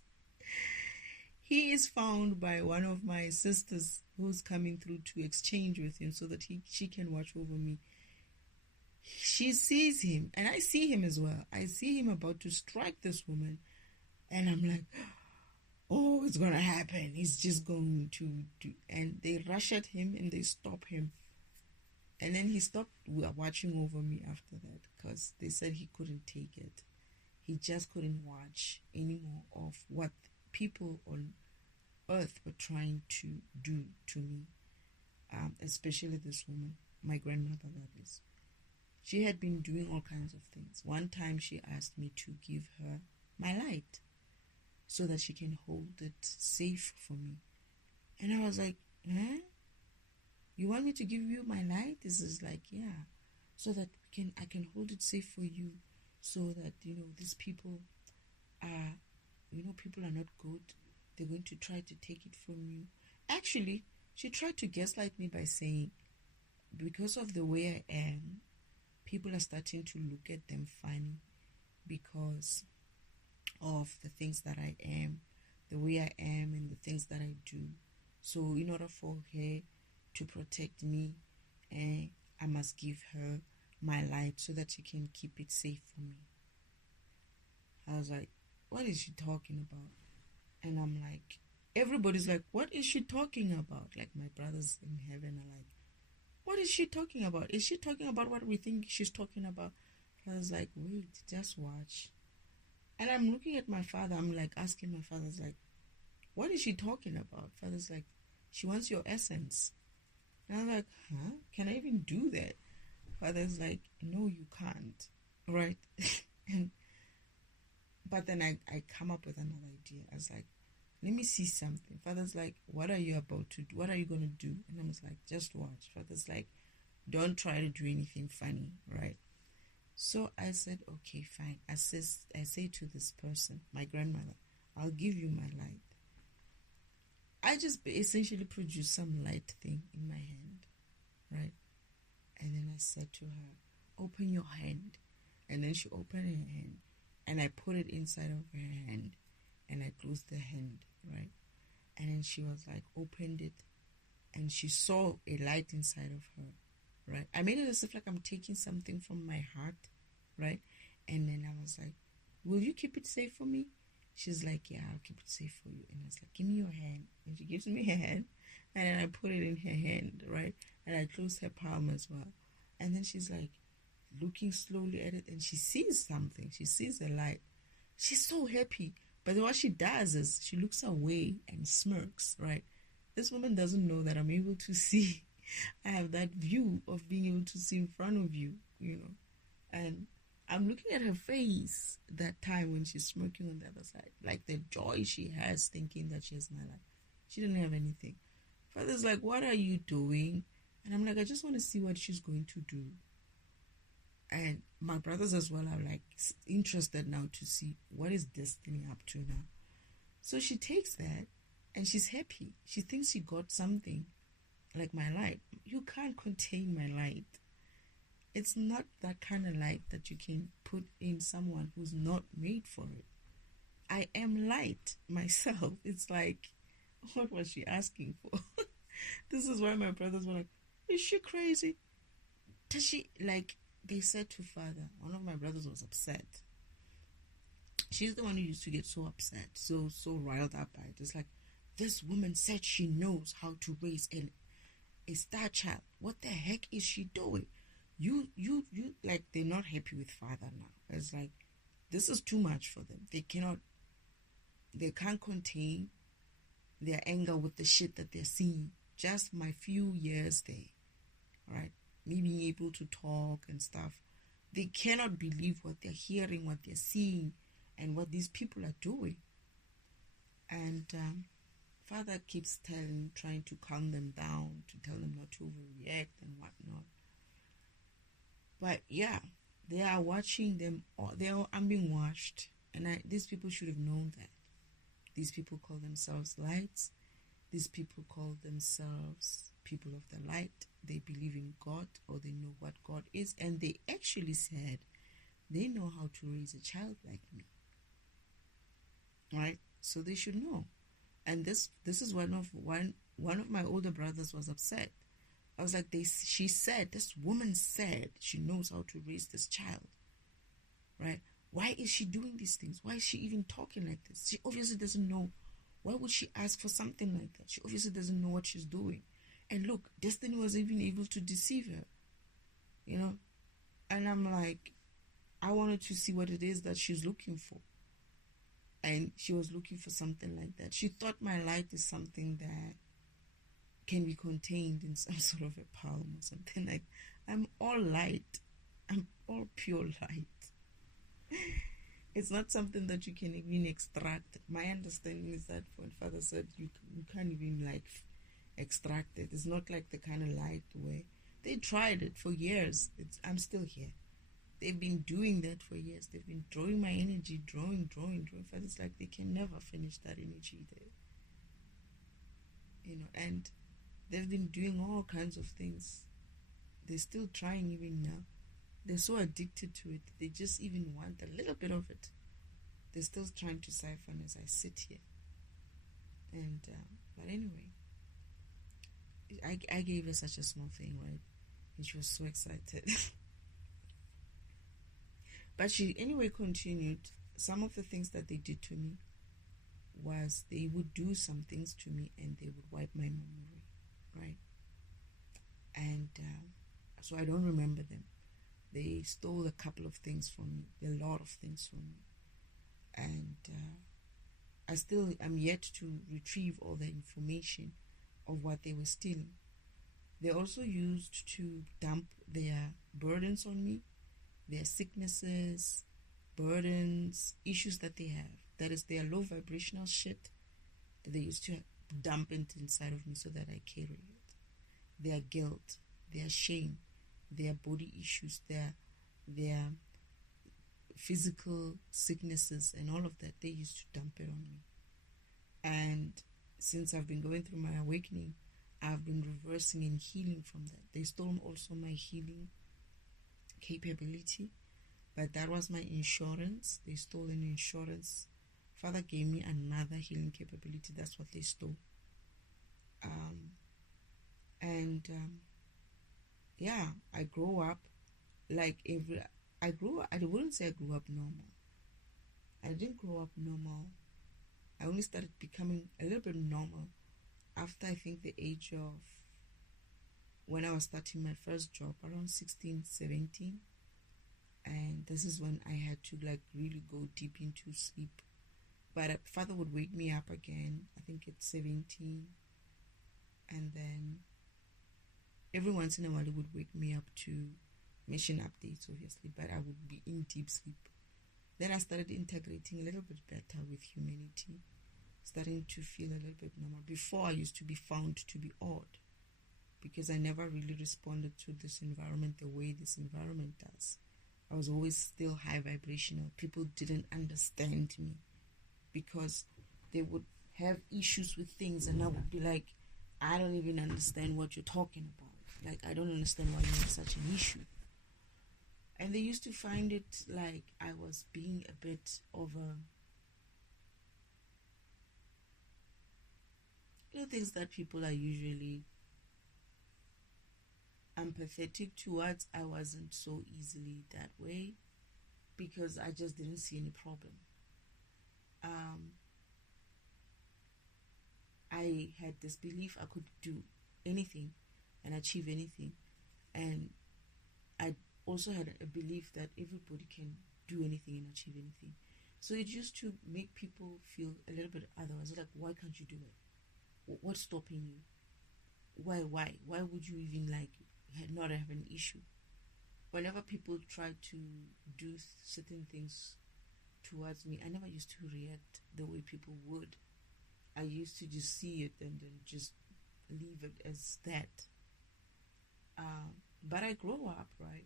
He is found by one of my sisters who's coming through to exchange with him so that she can watch over me. She sees him, and I see him as well. I see him about to strike this woman, and I'm like, oh, it's gonna happen. He's just going to do. And they rush at him and they stop him. And then he stopped watching over me after that because they said he couldn't take it. He just couldn't watch anymore of what people on earth were trying to do to me, especially this woman, my grandmother, that is. She had been doing all kinds of things. One time she asked me to give her my light so that she can hold it safe for me. And I was like, huh? You want me to give you my light? This is like, yeah, so that I can hold it safe for you, so that, these people are, people are not good. They're going to try to take it from you. Actually, she tried to gaslight me by saying, because of the way I am, people are starting to look at them funny because of the things that I am, the way I am, and the things that I do. So in order for her to protect me, I must give her my light so that she can keep it safe for me. I was like, what is she talking about? And I'm like, everybody's like, what is she talking about? Like my brothers in heaven are like, what is she talking about? Is she talking about what we think she's talking about? I was like, wait, just watch. And I'm looking at my father. I'm like asking my father, like, what is she talking about? Father's like, she wants your essence. And I'm like, huh? Can I even do that? Father's like, no, you can't. Right? But then I come up with another idea. I was like, let me see something. Father's like, what are you about to do? What are you going to do? And I was like, just watch. Father's like, don't try to do anything funny, right? So I said, okay, fine. I say to this person, my grandmother, I'll give you my light. I just essentially produced some light thing in my hand, right? And then I said to her, open your hand. And then she opened her hand, and I put it inside of her hand. and I closed the hand, right? And then she was like, opened it, and she saw a light inside of her, right? I made it as if like I'm taking something from my heart, right? And then I was like, will you keep it safe for me? She's like, yeah, I'll keep it safe for you. And I was like, give me your hand. And she gives me her hand, and then I put it in her hand, right? And I closed her palm as well. And then she's like looking slowly at it, and she sees something. She sees a light. She's so happy. But what she does is she looks away and smirks, right? This woman doesn't know that I'm able to see. I have that view of being able to see in front of you, you know. And I'm looking at her face that time when she's smirking on the other side. Like the joy she has thinking that she has my life. She didn't have anything. Father's like, what are you doing? And I'm like, I just want to see what she's going to do. And my brothers as well are like interested now to see what is Destiny up to now. So she takes that and she's happy. She thinks she got something like my light. You can't contain my light. It's not that kind of light that you can put in someone who's not made for it. I am light myself. It's like, what was she asking for? This is why my brothers were like, is she crazy? Does she, like, they said to father, one of my brothers was upset. She's the one who used to get so upset, so riled up by it. It's like, this woman said she knows how to raise a star child. What the heck is she doing? You, like, they're not happy with father now. It's like, this is too much for them. They can't contain their anger with the shit that they're seeing. Just my few years there, right? Me being able to talk and stuff. They cannot believe what they're hearing, what they're seeing, and what these people are doing. And father keeps trying to calm them down, to tell them not to overreact and whatnot. But yeah, they are watching them. I'm being watched, and these people should have known that. These people call themselves lights. These people call themselves people of the light. They believe in God, or they know what God is, and they actually said they know how to raise a child like me. Right? So they should know. And this is one of my older brothers was upset. I was like, this woman said she knows how to raise this child. Right? Why is she doing these things? Why is she even talking like this? She obviously doesn't know. Why would she ask for something like that? She obviously doesn't know what she's doing. And look, Destiny was even able to deceive her. You know? And I'm like, I wanted to see what it is that she's looking for. And she was looking for something like that. She thought my light is something that can be contained in some sort of a palm or something like that. I'm all light. I'm all pure light. It's not something that you can even extract. My understanding is that when father said you can't even like extract it. It's not like the kind of light where they tried it for years. I'm still here. They've been doing that for years. They've been drawing my energy, drawing. But it's like they can never finish that energy there. You know, and they've been doing all kinds of things. They're still trying even now. They're so addicted to it. They just even want a little bit of it. They're still trying to siphon as I sit here. And, but anyway, I gave her such a small thing, right? And she was so excited. But she anyway continued. Some of the things that they did to me was they would do some things to me and they would wipe my memory, right? And so I don't remember them. They stole a couple of things from me, a lot of things from me. And I'm yet to retrieve all the information of what they were stealing. They also used to dump their burdens on me, their sicknesses, burdens, issues that they have. That is their low vibrational shit. They used to dump it inside of me so that I carry it. Their guilt, their shame, their body issues, their physical sicknesses and all of that, they used to dump it on me. And since I've been going through my awakening, I've been reversing and healing from that. They stole also my healing capability, but that was my insurance. They stole an insurance Father gave me another healing capability. That's what they stole. Yeah, I grew up like I wouldn't say I grew up normal. I didn't grow up normal. I only started becoming a little bit normal after I think the age of when I was starting my first job, around 16, 17. And this is when I had to like really go deep into sleep. But father would wake me up again, I think at 17. And then every once in a while he would wake me up to mission updates, obviously, but I would be in deep sleep. Then I started integrating a little bit better with humanity, starting to feel a little bit normal. Before, I used to be found to be odd because I never really responded to this environment the way this environment does. I was always still high vibrational. People didn't understand me because they would have issues with things and I would be like, I don't even understand what you're talking about. Like, I don't understand why you have such an issue. And they used to find it like I was being a bit of things that people are usually empathetic towards. I wasn't so easily that way because I just didn't see any problem. I had this belief I could do anything and achieve anything, and I also had a belief that everybody can do anything and achieve anything. So it used to make people feel a little bit otherwise. Like, why can't you do it? What's stopping you? Why would you even not have an issue? Whenever people try to do certain things towards me, I never used to react the way people would. I used to just see it and then just leave it as that. But I grow up, right?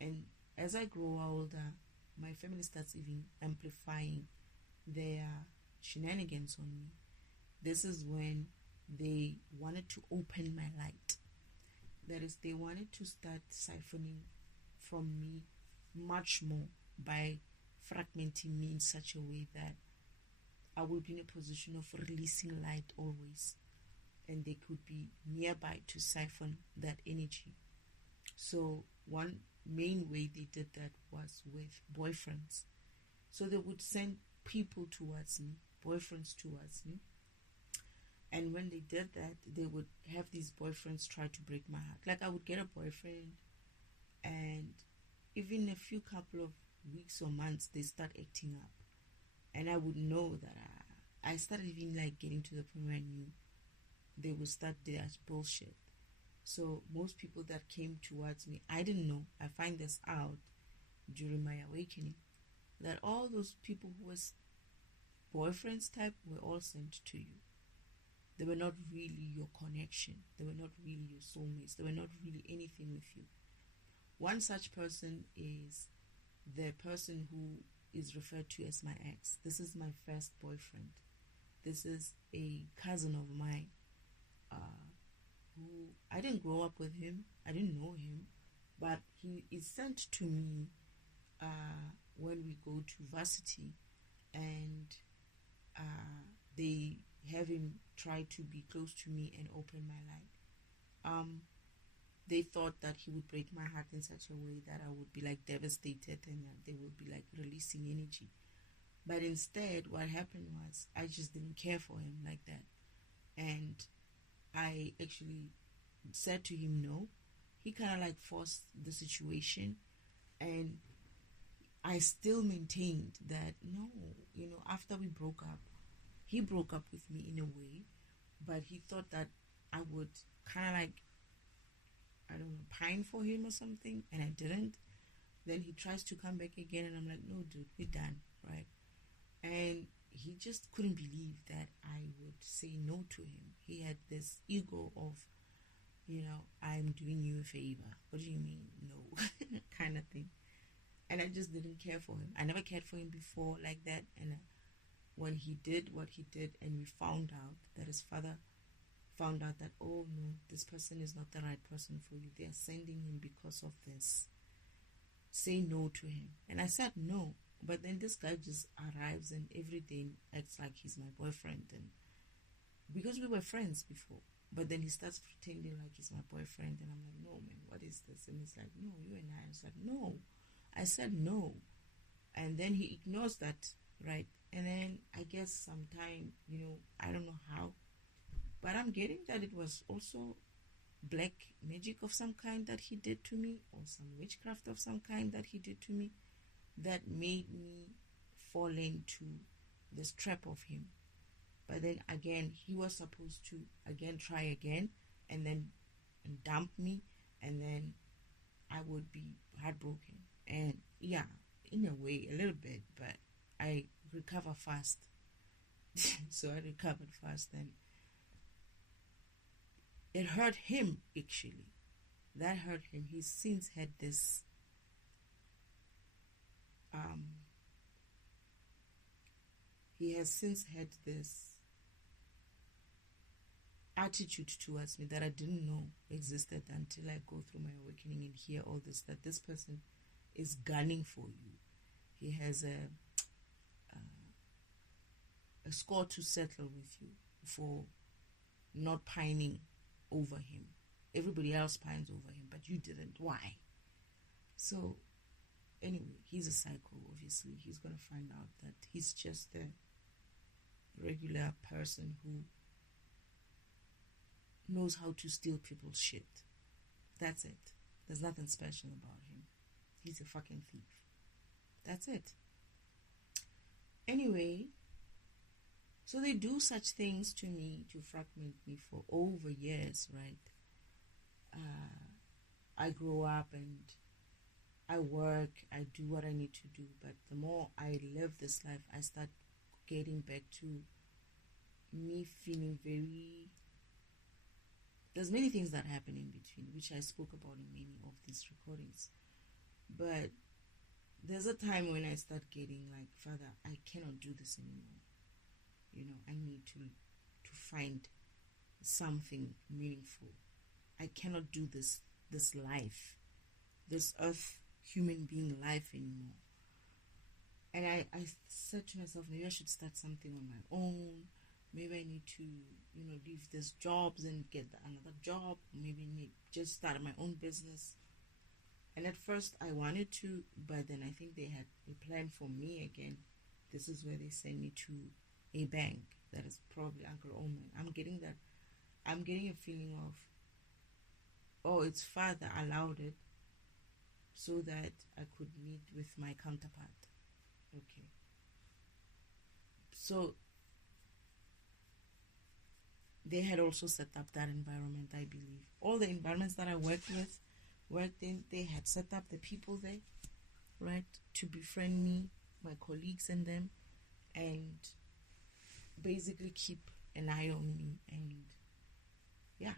And as I grow older, my family starts even amplifying their shenanigans on me. This is when they wanted to open my light. That is, they wanted to start siphoning from me much more by fragmenting me in such a way that I would be in a position of releasing light always, and they could be nearby to siphon that energy. So one main way they did that was with boyfriends. So they would send people towards me, boyfriends towards me, and when they did that, they would have these boyfriends try to break my heart. Like, I would get a boyfriend, and even a few couple of weeks or months, they start acting up. And I would know that I started even getting to the point where I knew they would start their bullshit. So most people that came towards me, I didn't know. I find this out during my awakening, that all those people who was boyfriends type were all sent to you. They were not really your connection. They were not really your soulmates. They were not really anything with you. One such person is the person who is referred to as my ex. This is my first boyfriend. This is a cousin of mine who I didn't grow up with him. I didn't know him, but he is sent to me when we go to varsity, and they have him try to be close to me and open my light. They thought that he would break my heart in such a way that I would be devastated and that they would be releasing energy. But instead, what happened was I just didn't care for him like that. And I actually said to him no. He kind of forced the situation, and I still maintained that no, after we broke up, he broke up with me in a way, but he thought that I would kind of I don't know, pine for him or something, and I didn't. Then he tries to come back again, and I'm like, no, dude, we're done, right? And he just couldn't believe that I would say no to him. He had this ego of, I'm doing you a favor. What do you mean, no? kind of thing. And I just didn't care for him. I never cared for him before like that. And when he did what he did, and we found out that his father found out that, oh no, this person is not the right person for you. They are sending him because of this. Say no to him. And I said no. But then this guy just arrives and every day acts like he's my boyfriend, and because we were friends before. But then he starts pretending like he's my boyfriend, and I'm like, no, man, what is this? And he's like, no, you and I. I was like, no. I said no. And then he ignores that, right? And then I guess sometime, I don't know how, but I'm getting that it was also black magic of some kind that he did to me, or some witchcraft of some kind that he did to me, that made me fall into this trap of him. But then again, he was supposed to again try again and then dump me, and then I would be heartbroken. And yeah, in a way, a little bit, but I recover fast. So I recovered fast, and it hurt him actually. That hurt him. He's since had this he has since had this attitude towards me that I didn't know existed until I go through my awakening and hear all this, that this person is gunning for you. He has a score to settle with you for not pining over him. Everybody else pines over him, but you didn't. Why? So anyway, he's a psycho. Obviously, he's going to find out that he's just a regular person who knows how to steal people's shit. That's it. There's nothing special about him. He's a fucking thief. That's it. Anyway, so they do such things to me, to fragment me for over years, right? I grow up and I work, I do what I need to do, but the more I live this life, I start getting back to me feeling very... There's many things that happen in between, which I spoke about in many of these recordings. But there's a time when I start getting like, Father, I cannot do this anymore. I need to find something meaningful. I cannot do this life, this earth human being life anymore. And I said to myself, maybe I should start something on my own. Maybe I need to, leave these jobs and get another job. Maybe just start my own business. And at first I wanted to, but then I think they had a plan for me again. This is where they send me to a bank. That is probably Uncle Omen. I'm getting a feeling of, it's Father allowed it so that I could meet with my counterpart. Okay. So they had also set up that environment, I believe. All the environments that I worked in, they had set up the people there, right, to befriend me, my colleagues and them, and basically keep an eye on me. And yeah,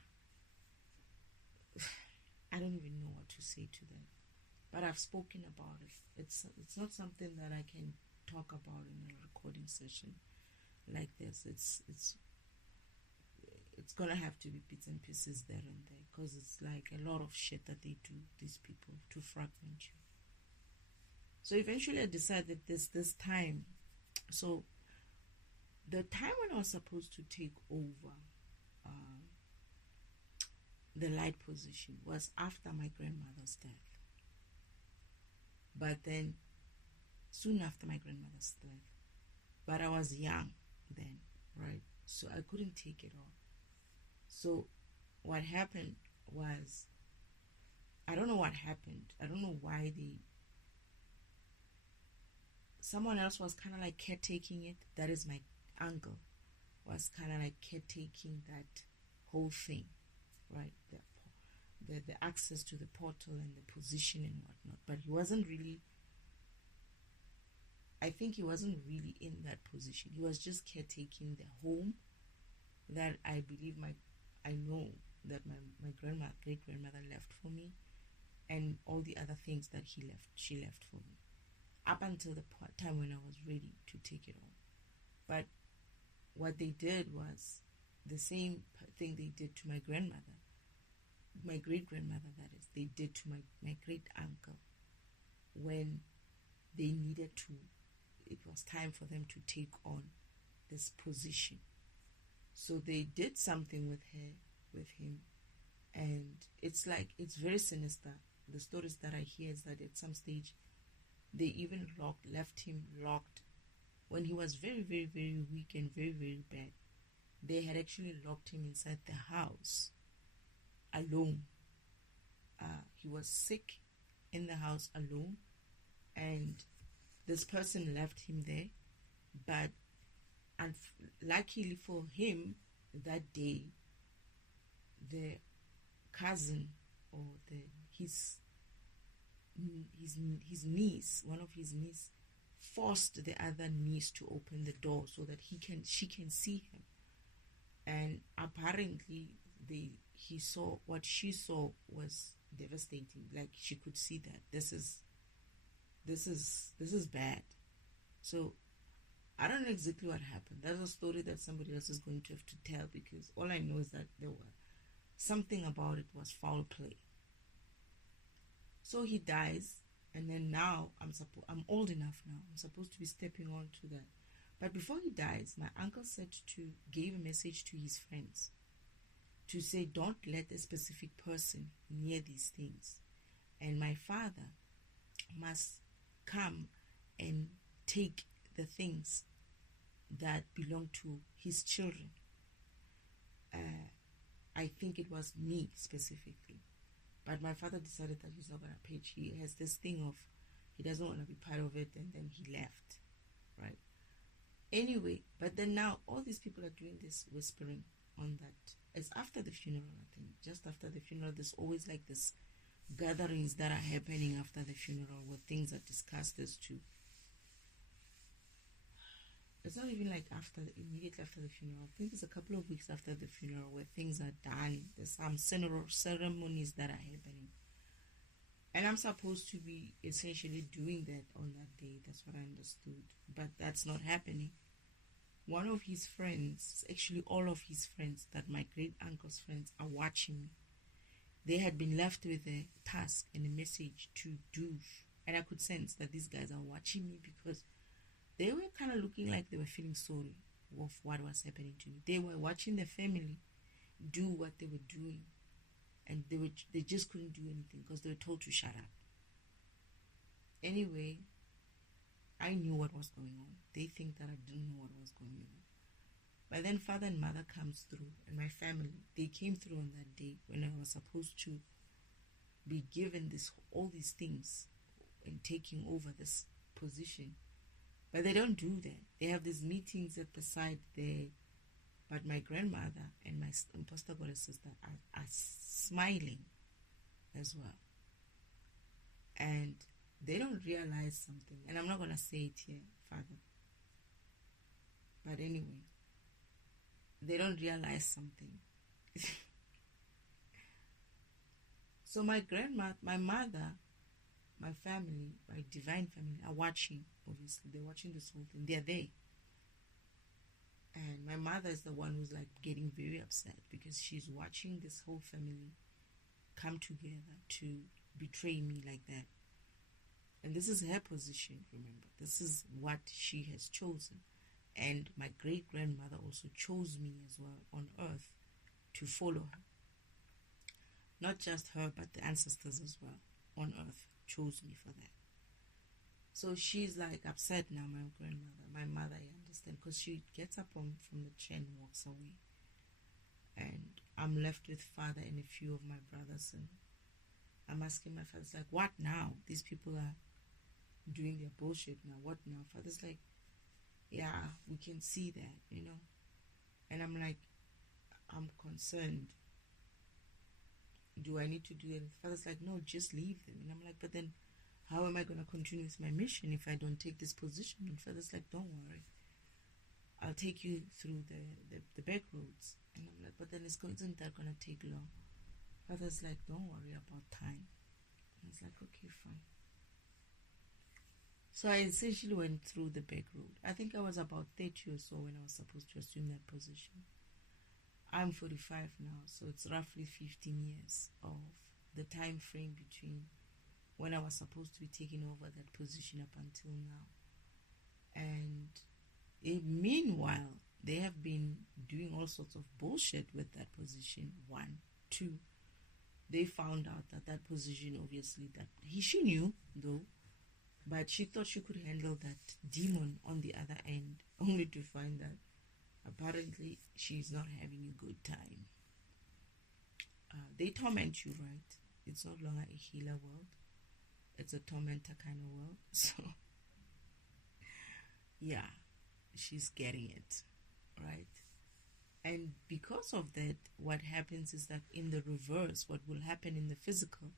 I don't even know what to say to them, but I've spoken about it. It's not something that I can talk about in a recording session like this. It's gonna have to be bits and pieces there and there, because it's like a lot of shit that they do, these people, to fragment you. So eventually I decided this time. So the time when I was supposed to take over the light position was after my grandmother's death. But then, soon after my grandmother's death, but I was young then, right? So I couldn't take it on. So what happened was, I don't know what happened. I don't know why someone else was kind of like caretaking it. That is my uncle, was kind of like caretaking that whole thing, right? The access to the portal and the position and whatnot. But he wasn't really, I think he wasn't really in that position. He was just caretaking the home that I know that my great-grandmother left for me, and all the other things that she left for me, up until the time when I was ready to take it on. But what they did was the same thing they did to my grandmother, my great-grandmother, that is, they did to my great-uncle when they needed to it was time for them to take on this position. So they did something with him, and it's very sinister. The stories that I hear is that at some stage they even left him locked when he was very, very, very weak and very, very bad. They had actually locked him inside the house alone. He was sick in the house alone, and this person left him there. But luckily for him, that day, the cousin or his niece, one of his niece, forced the other niece to open the door so that she can see him. And apparently she saw was devastating. Like, she could see that this is bad. So I don't know exactly what happened. That's a story that somebody else is going to have to tell, because all I know is that there were something about it was foul play. So he dies, and then now I'm old enough now. I'm supposed to be stepping on to that. But before he dies, my uncle gave a message to his friends to say, don't let a specific person near these things. And my father must come and take the things that belong to his children. I think it was me specifically. But my father decided that he's not going to pitch. He has this thing of he doesn't want to be part of it, and then he left, right? Anyway, but then now all these people are doing this whispering on that. It's after the funeral, I think. Just after the funeral, there's always like this gatherings that are happening after the funeral where things are discussed as to. It's not even like immediately after the funeral. I think it's a couple of weeks after the funeral where things are done. There's some ceremonies that are happening. And I'm supposed to be essentially doing that on that day. That's what I understood. But that's not happening. One of his friends, actually all of his friends, that my great uncle's friends are watching me. They had been left with a task and a message to do. And I could sense that these guys are watching me, because they were kind of looking like they were feeling sorry of what was happening to me. They were watching their family do what they were doing, and they just couldn't do anything because they were told to shut up. Anyway, I knew what was going on. They think that I didn't know what was going on. But then father and mother comes through, and my family, they came through on that day when I was supposed to be given all these things and taking over this position. But they don't do that. They have these meetings at the side there. But my grandmother and my pastor goddess sister are smiling as well. And they don't realize something. And I'm not going to say it here, Father. But anyway, they don't realize something. So my grandma, my mother, my family, my divine family are watching, obviously. They're watching this whole thing. They're there. And my mother is the one who's like getting very upset because she's watching this whole family come together to betray me like that. And this is her position, remember. This is what she has chosen. And my great-grandmother also chose me as well on earth to follow her. Not just her, but the ancestors as well on earth chose me for that. So she's like upset now, my grandmother. My mother, I understand, because she gets up from the chair and walks away. And I'm left with father and a few of my brothers. And I'm asking my father, like, what now? These people are doing their bullshit now. What now? Father's like, yeah, we can see that, And I'm like, I'm concerned. Do I need to do it? Father's like, no, just leave them. And I'm like, but then how am I going to continue with my mission if I don't take this position? And father's like, don't worry. I'll take you through the back roads. And I'm like, but then isn't that going to take long? Father's like, don't worry about time. And I was like, okay, fine. So I essentially went through the back road. I think I was about 30 or so when I was supposed to assume that position. I'm 45 now, so it's roughly 15 years of the time frame between when I was supposed to be taking over that position up until now. Meanwhile, they have been doing all sorts of bullshit with that position. One, two, they found out that that position, obviously, she knew though, but she thought she could handle that demon on the other end, only to find that apparently she's not having a good time. They torment you, right? It's no longer a healer world, it's a tormentor kind of world. So yeah, she's getting it, right? And because of that, what happens is that in the reverse, what will happen in the physical,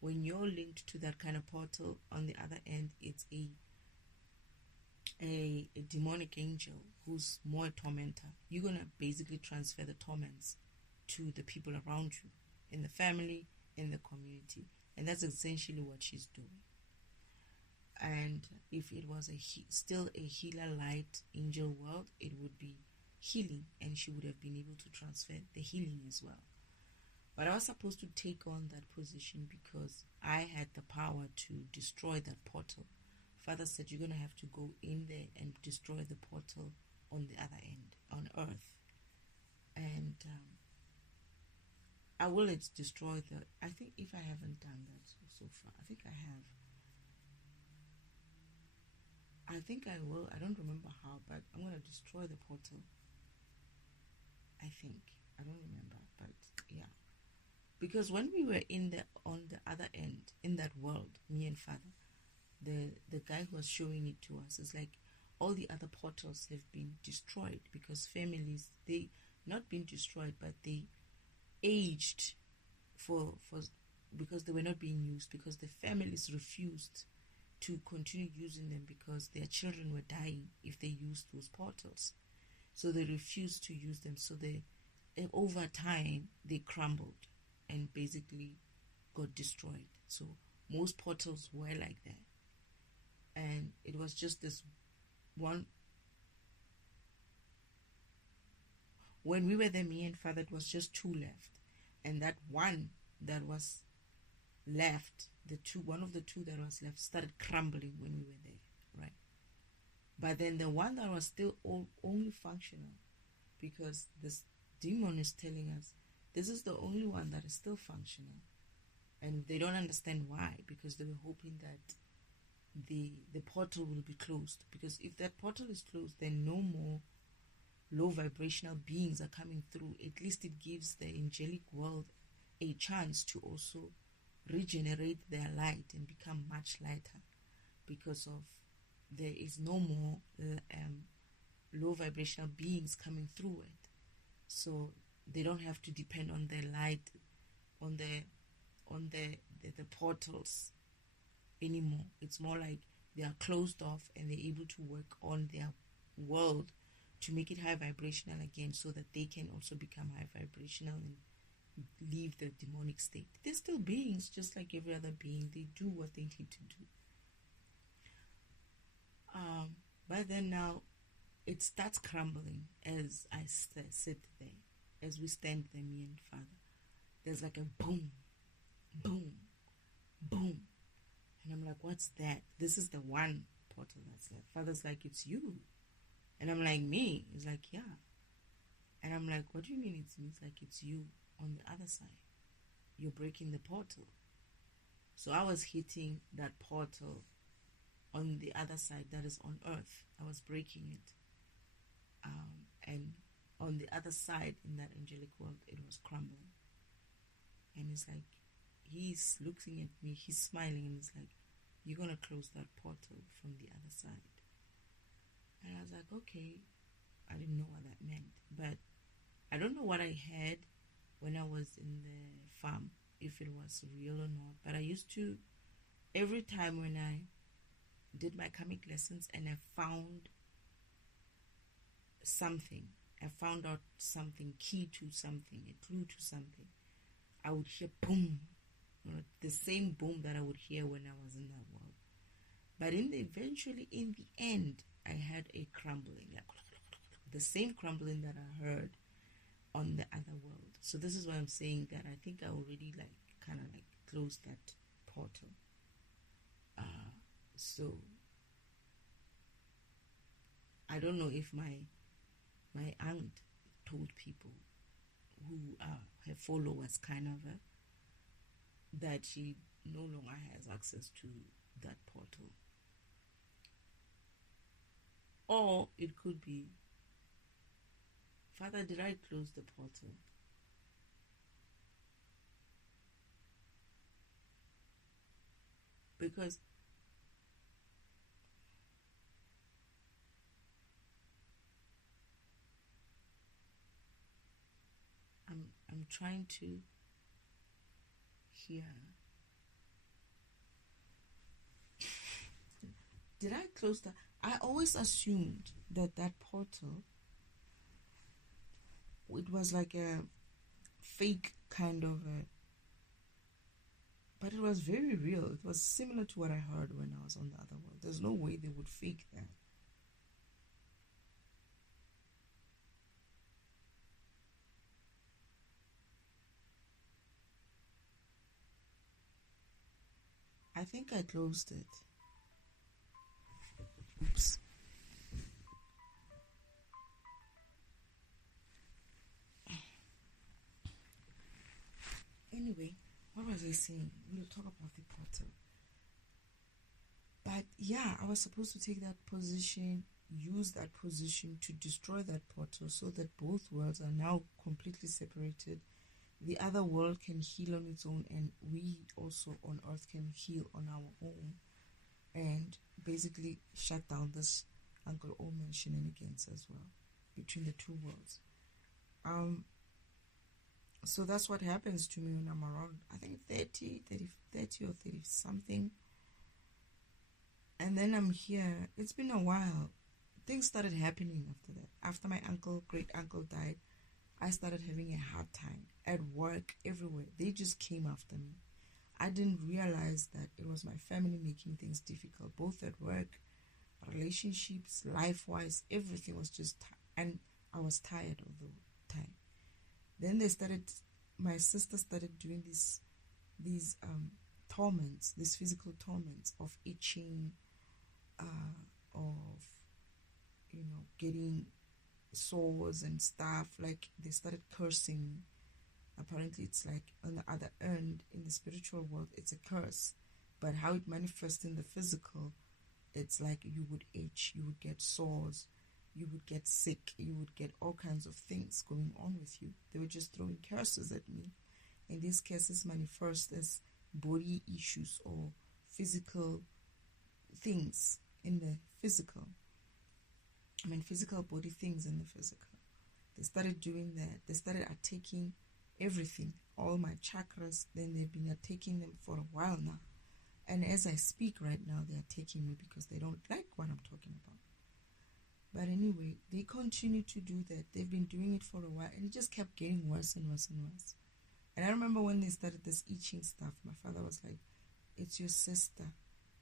when you're linked to that kind of portal, on the other end, it's a demonic angel who's more a tormentor. You're going to basically transfer the torments to the people around you, in the family, in the community. And that's essentially what she's doing. And if it was still a healer light angel world, it would be healing, and she would have been able to transfer the healing as well. But I was supposed to take on that position because I had the power to destroy that portal. Father said, you're going to have to go in there and destroy the portal on the other end, on earth. And I will destroy I think if I haven't done that so far, I think I have. I think I will. I don't remember how, but I'm going to destroy the portal. I think. I don't remember, but yeah. Because when we were on the other end, in that world, me and Father, the guy who was showing it to us is like, all the other portals have been destroyed because families, they not been destroyed, but they aged because they were not being used, because the families refused to continue using them because their children were dying if they used those portals. So they refused to use them. So over time, they crumbled and basically got destroyed. So most portals were like that. And it was just this one. When we were there, me and Father, it was just two left. And that one that was left, one of the two that was left started crumbling when we were there, right? But then the one that was still only functional, because this demon is telling us this is the only one that is still functional, and they don't understand why, because they were hoping that the portal will be closed, because if that portal is closed, then no more low vibrational beings are coming through. At least it gives the angelic world a chance to also regenerate their light and become much lighter, because of there is no more low vibrational beings coming through it. So they don't have to depend on their light, on the portals anymore. It's more like they are closed off and they're able to work on their world to make it high vibrational again, so that they can also become high vibrational and leave the demonic state. They're still beings just like every other being. They do what they need to do. But then now it starts crumbling as I sit there, as we stand there, me and Father. There's like a boom, boom, boom. And I'm like, what's that? This is the one portal that's left. Father's like, it's you. And I'm like, me? He's like, yeah. And I'm like, what do you mean it's me? It's like, it's you on the other side. You're breaking the portal. So I was hitting that portal on the other side that is on earth. I was breaking it. And on the other side, in that angelic world, it was crumbling. And it's like, he's looking at me, he's smiling, and he's like, you're going to close that portal from the other side. And I was like, okay. I didn't know what that meant. But I don't know what I had when I was in the farm, if it was real or not. But I used to, every time when I did my karmic lessons and I found something, I found out something, key to something, a clue to something, I would hear boom, the same boom that I would hear when I was in that world. But eventually, in the end, I had a crumbling, like the same crumbling that I heard on the other world. So this is why I'm saying that I think I already kind of closed that portal. So I don't know if my aunt told people who are her followers, kind of, that she no longer has access to that portal. Or it could be, Father, did I close the portal? Because I'm trying to hear. Did I close that? I always assumed that portal, it was like a fake kind of a, but it was very real. It was similar to what I heard when I was on the other world. There's no way they would fake that. I think I closed it. Oops. Anyway, what was I saying? We'll talk about the portal. But yeah, I was supposed to take that position, use that position to destroy that portal so that both worlds are now completely separated. The other world can heal on its own, and we also on Earth can heal on our own, and basically shut down this Uncle Omen shenanigans as well between the two worlds. So that's what happens to me when I'm around, I think 30 or 30 something. And then I'm here. It's been a while. Things started happening after that. After my great uncle died, I started having a hard time at work, everywhere. They just came after me. I didn't realize that it was my family making things difficult, both at work, relationships, life-wise. Everything was just, and I was tired all the time. Then my sister started doing these torments, these physical torments of itching, of getting sores and stuff. Like, they started cursing. Apparently it's like on the other end, in the spiritual world, it's a curse, but how it manifests in the physical, it's like you would itch, you would get sores, you would get sick, you would get all kinds of things going on with you. They were just throwing curses at me, and these curses manifest as body issues or physical things in the physical. Physical body things in the physical. They started doing that. They started attacking everything, all my chakras. Then they've been attacking them for a while now. And as I speak right now, they're attacking me because they don't like what I'm talking about. But anyway, they continue to do that. They've been doing it for a while, and it just kept getting worse and worse and worse. And I remember when they started this itching stuff, my father was like, it's your sister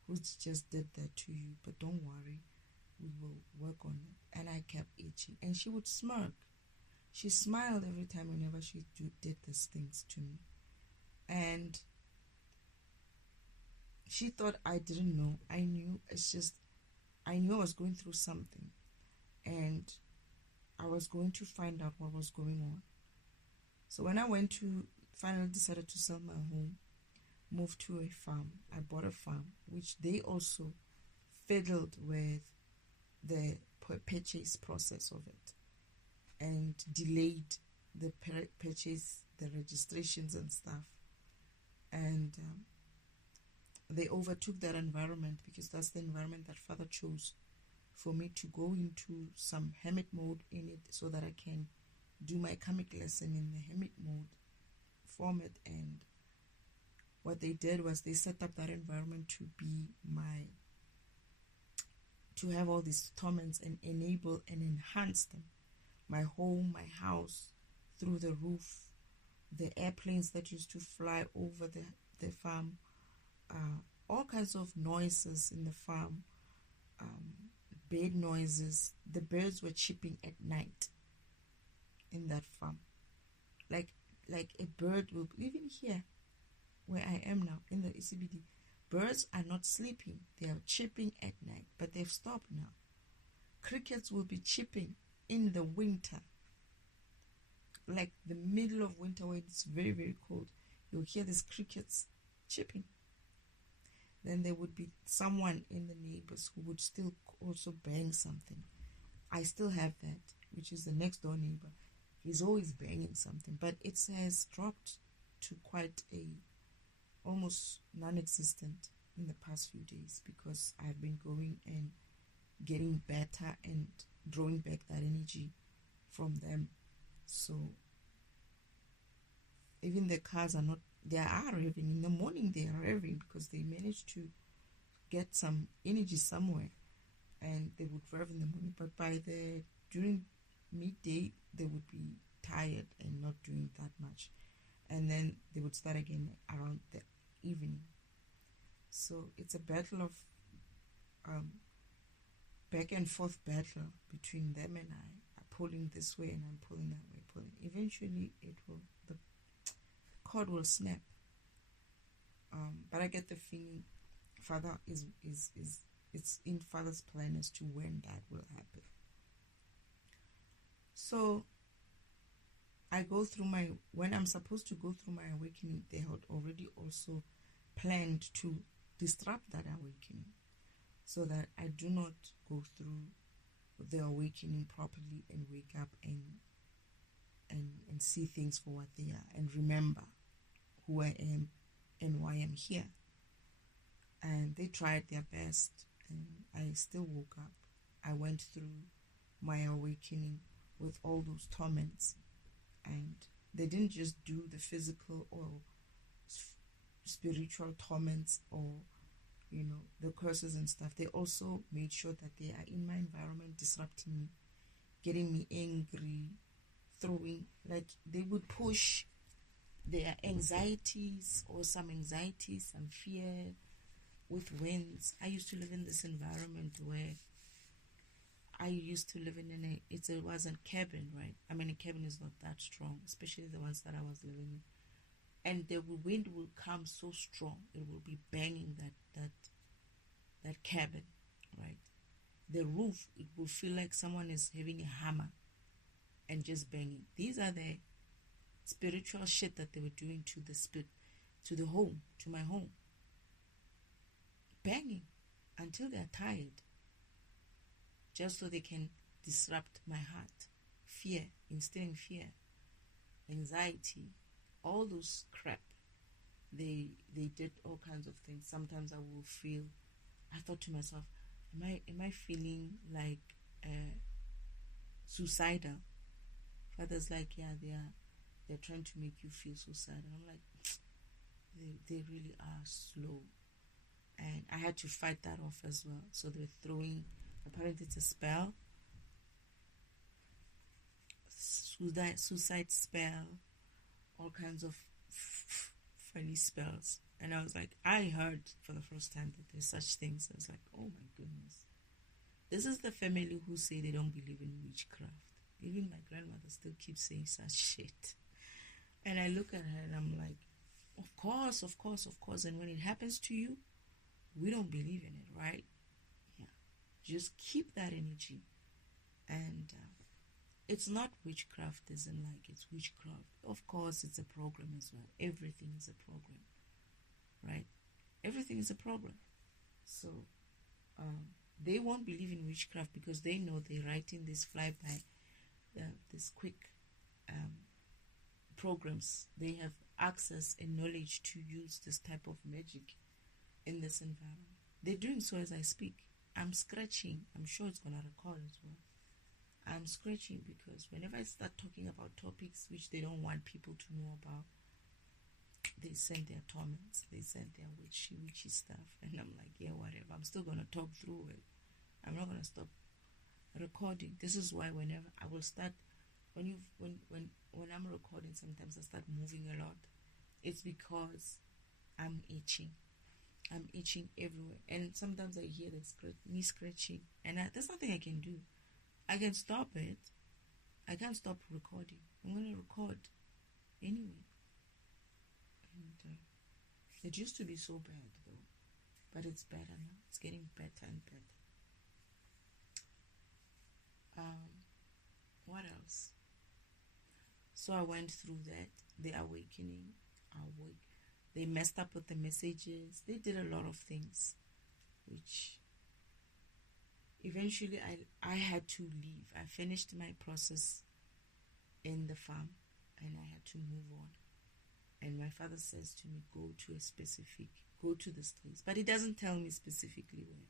who just did that to you, but don't worry, we will work on it. And I kept itching, and she would smirk. She smiled every time whenever she did these things to me. And she thought I didn't know. I knew. I knew I was going through something, and I was going to find out what was going on. So when I finally decided to sell my home, moved to a farm, I bought a farm, which they also fiddled with the purchase process of it and delayed the purchase, the registrations and stuff. And they overtook that environment, because that's the environment that Father chose for me to go into some hermit mode in it, so that I can do my karmic lesson in the hermit mode format. And what they did was they set up that environment to have all these torments and enable and enhance them. My home, my house, through the roof, the airplanes that used to fly over the farm, all kinds of noises in the farm, bird noises. The birds were chirping at night in that farm. Like a bird will, even here where I am now in the ECBD, birds are not sleeping. They are chirping at night, but they've stopped now. crickets will be chirping in the winter, like the middle of winter when it's very, very cold. You'll hear these crickets chirping. Then there would be someone in the neighbors who would still also bang something. I still have that, which is the next door neighbor. He's always banging something, but it has dropped to quite a almost non-existent in the past few days, because I've been going and getting better and drawing back that energy from them. So even the cars are not, they are revving. In the morning they are revving because they managed to get some energy somewhere, and they would rev in the morning, but during midday they would be tired and not doing that much, and then they would start again around the evening. So it's a battle of back and forth battle between them and I. I'm pulling this way and I'm pulling that way, eventually the cord will snap. But I get the feeling Father is it's in Father's plan as to when that will happen. So I go through when I'm supposed to go through my awakening, they had already also planned to disrupt that awakening, so that I do not go through the awakening properly and wake up and see things for what they are, and remember who I am and why I'm here. And they tried their best, and I still woke up. I went through my awakening with all those torments, and they didn't just do the physical or spiritual torments or the curses and stuff. They also made sure that they are in my environment, disrupting me, getting me angry, like they would push their anxieties or some fear with winds. I used to live in this environment where it was a cabin, right? I mean, a cabin is not that strong, especially the ones that I was living in. And the wind will come so strong, it will be banging that cabin, right? The roof, it will feel like someone is having a hammer and just banging. These are the spiritual shit that they were doing to my home. Banging until they're tired, just so they can disrupt my heart. Fear, instilling fear, anxiety, all those crap. They did all kinds of things. Sometimes I thought to myself, am I feeling like suicidal? Father's like, yeah, they're trying to make you feel suicidal. I'm like, they really are slow. And I had to fight that off as well. So they're throwing, apparently it's a spell, suicide spell, all kinds of funny spells. And I was like, I heard for the first time that there's such things. I was like, oh my goodness. This is the family who say they don't believe in witchcraft. Even my grandmother still keeps saying such shit. And I look at her and I'm like, of course. And when it happens to you, we don't believe in it, right? Yeah. Just keep that energy. And it's not witchcraft, isn't like it's witchcraft. Of course, it's a program as well. Everything is a program, right? Everything is a program. So they won't believe in witchcraft because they know they're writing this flyby, this quick programs. They have access and knowledge to use this type of magic in this environment. They're doing so as I speak. I'm scratching. I'm sure it's going to record as well. I'm scratching because whenever I start talking about topics which they don't want people to know about, they send their torments, they send their witchy stuff, and I'm like, yeah, whatever. I'm still going to talk through it. I'm not going to stop recording. This is why whenever I will start, when I'm recording, sometimes I start moving a lot. It's because I'm itching. I'm itching everywhere, and sometimes I hear me scratching, and there's nothing I can do. I can stop it. I can't stop recording. I'm going to record anyway. And it used to be so bad though, but it's better now. It's getting better and better. what else? So I went through that, the awakening. They messed up with the messages. They did a lot of things, which eventually I had to leave. I finished my process in the farm and I had to move on. And my father says to me, go to the streets. But he doesn't tell me specifically where.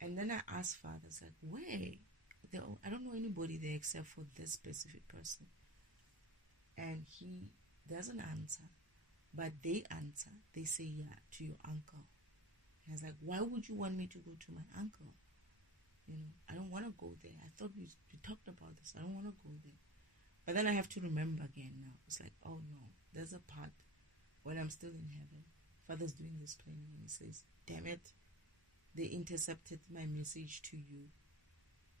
And then I asked father, like, where? I don't know anybody there except for this specific person. And he doesn't answer. But they answer. They say, yeah, to your uncle. And I was like, why would you want me to go to my uncle? I don't want to go there. I thought we talked about this. I don't want to go there. But then I have to remember again now. It's like, oh no, there's a part when I'm still in heaven. Father's doing this planning and he says, damn it, they intercepted my message to you.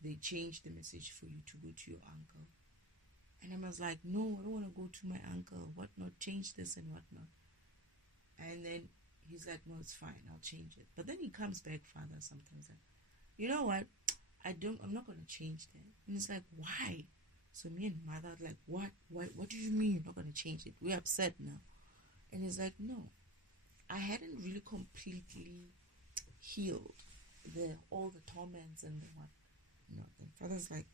They changed the message for you to go to your uncle. And I was like, no, I don't want to go to my uncle. Whatnot, change this and whatnot. And then he's like, no, it's fine, I'll change it. But then he comes back, father, sometimes like, you know what? I'm not going to change that. And it's like, why? So me and mother like, what do you mean you're not going to change it? We're upset now. And he's like, no, I hadn't really completely healed all the torments and the what. No, then father's like,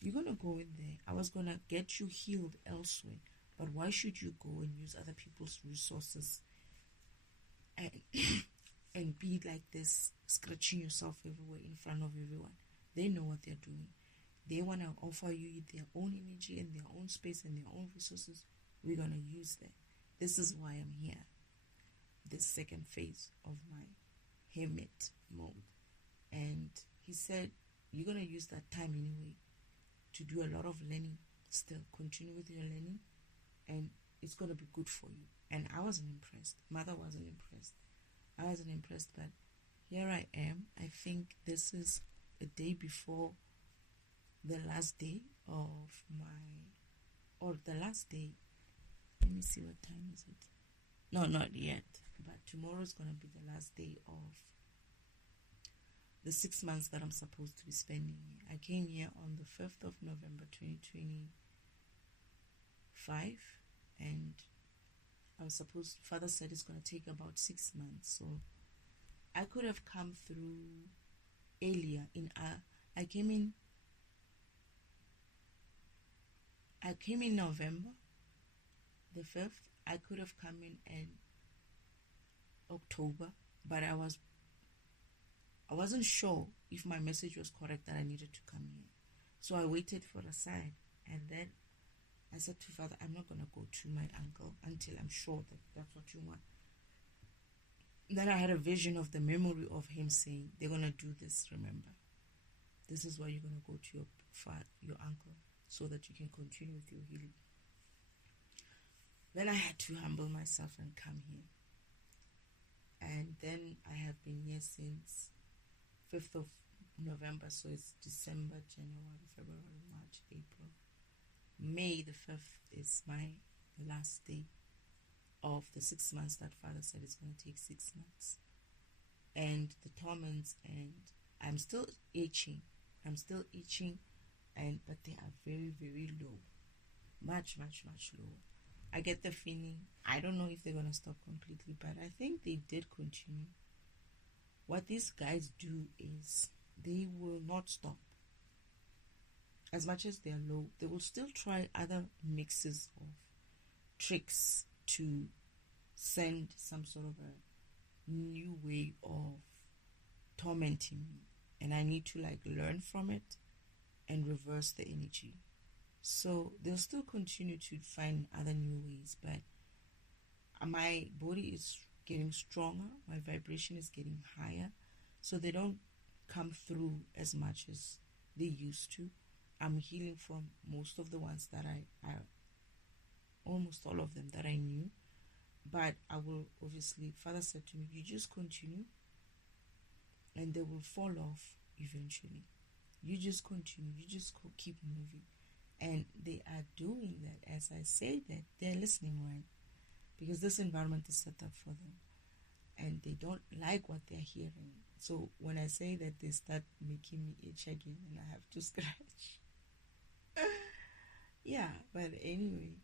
you're going to go in there. I was going to get you healed elsewhere. But why should you go and use other people's resources and and be like this, scratching yourself everywhere in front of everyone? They know what they're doing. They want to offer you their own energy and their own space and their own resources. We're going to use that. This is why I'm here. This second phase of my hermit mode. And he said, you're going to use that time anyway to do a lot of learning. Still continue with your learning, and it's going to be good for you. And I wasn't impressed. Mother wasn't impressed. I wasn't impressed, but here I am. I think this is a day before the last day of the last day. Let me see, what time is it? No, not yet. But tomorrow is going to be the last day of the 6 months that I'm supposed to be spending here. I came here on the 5th of November 2025, and father said it's going to take about 6 months. So I could have come through earlier. I came in November the 5th. I could have come in October, but I wasn't sure if my message was correct that I needed to come here. So I waited for a sign, and then I said to father, I'm not going to go to my uncle until I'm sure that that's what you want. Then I had a vision of the memory of him saying, they're going to do this, remember. This is why you're going to go to your uncle, so that you can continue with your healing. Then I had to humble myself and come here. And then I have been here since 5th of November, so it's December, January, February, March, April. May the 5th is my last day of the 6 months that father said it's going to take 6 months. And the torments, and I'm still itching, but they are very, very low. Much, much, much lower. I get the feeling, I don't know if they're going to stop completely, but I think they did continue. What these guys do is they will not stop. As much as they're low, they will still try other mixes of tricks to send some sort of a new way of tormenting me. And I need to learn from it and reverse the energy. So they'll still continue to find other new ways, but my body is getting stronger, my vibration is getting higher, so they don't come through as much as they used to. I'm healing from most of the ones that I almost all of them that I knew, but I will obviously, father said to me, you just continue and they will fall off eventually. You just continue, you just keep moving. And they are doing that. As I say that, they're listening, right? Because this environment is set up for them. And they don't like what they're hearing. So when I say that, they start making me itch again and I have to scratch. Yeah, but anyway,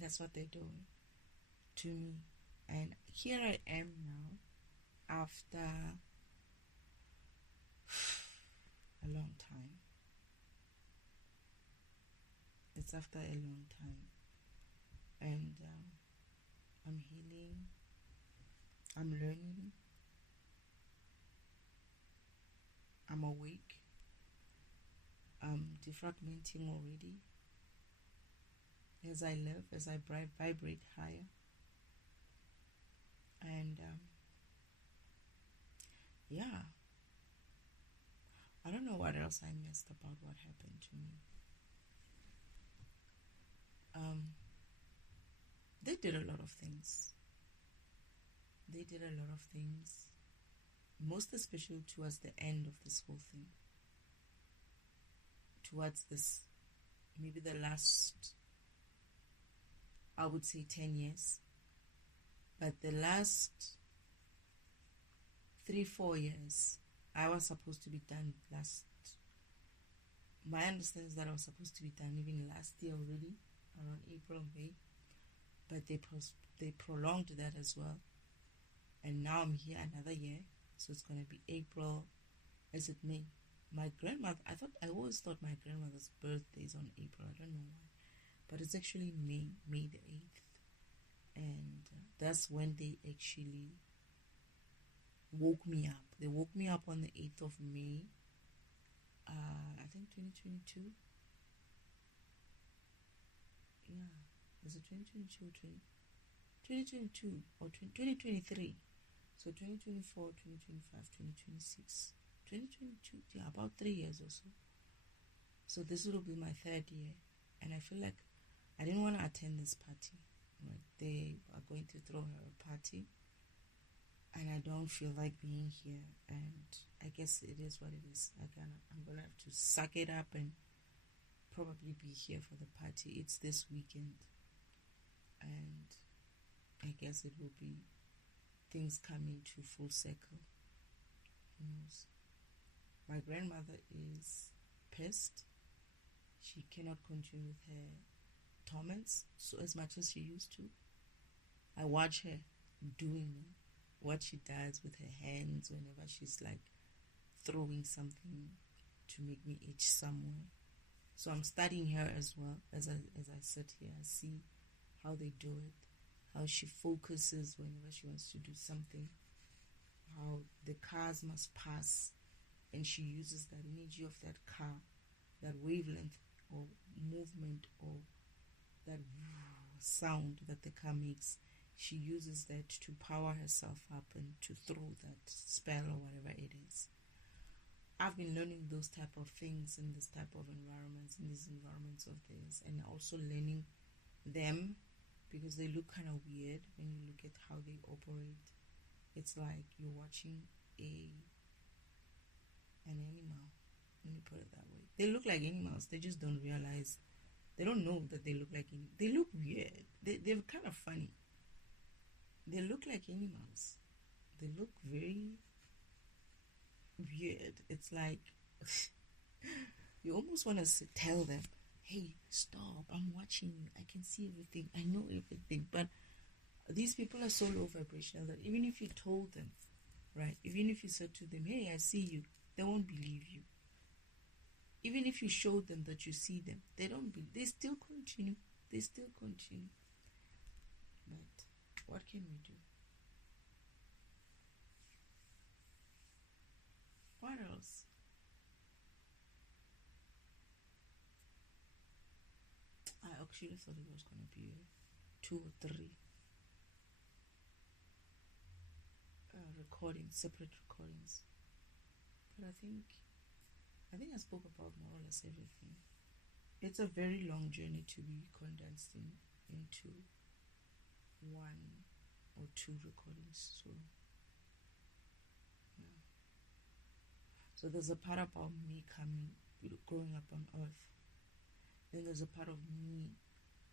that's what they're doing to me. And here I am now after a long time. It's after a long time. And I'm healing. I'm learning. I'm awake. I'm defragmenting already. As I live, as I vibrate higher. And yeah, I don't know what else I missed about what happened to me. They did a lot of things. They did a lot of things, most especially towards the end of this whole thing. Towards this, maybe the last, I would say 10 years. But the last 3-4 years, I was supposed to be done my understanding is that I was supposed to be done even last year already, around April, May. But they prolonged that as well. And now I'm here another year. So it's going to be April. Is it May? My grandmother, I always thought my grandmother's birthday is on April. I don't know why. But it's actually May the 8th. And that's when they actually woke me up. They woke me up on the 8th of May. I think 2022. Yeah. Was it 2022 or 2022 or 2023? So 2024, 2025, 2026. 2022, yeah, about 3 years or so. So this will be my 3rd year. And I feel like I didn't want to attend this party. Right? They are going to throw her a party. And I don't feel like being here. And I guess it is what it is. I'm going to have to suck it up and probably be here for the party. It's this weekend. And I guess it will be things coming to full circle. Who knows? My grandmother is pissed. She cannot continue with her torments so as much as she used to. I watch her doing what she does with her hands whenever she's like throwing something to make me itch somewhere. So I'm studying her as well as I sit here. I see how they do it, how she focuses whenever she wants to do something, how the cars must pass, and she uses that energy of that car, that wavelength or movement or that sound that the car makes. She uses that to power herself up and to throw that spell or whatever it is. I've been learning those type of things in this type of environments, in these environments of theirs, and also learning them because they look kind of weird when you look at how they operate. It's like you're watching an animal. Let me put it that way. They look like animals. They just don't realize. They don't know that they look like animals. They look weird. They're kind of funny. They look like animals. They look very weird. It's like you almost want to tell them, hey, stop, I'm watching you, I can see everything, I know everything. But these people are so low vibrational that even if you told them, right, even if you said to them, hey, I see you, they won't believe you. Even if you showed them that you see them, they don't believe. They still continue. But what can we do? What else? I actually thought it was going to be 2 or 3 separate recordings. But I think I spoke about more or less everything. It's a very long journey to be condensed into 1 or 2 recordings. So, yeah. So there's a part about me growing up on Earth. Then there's a part of me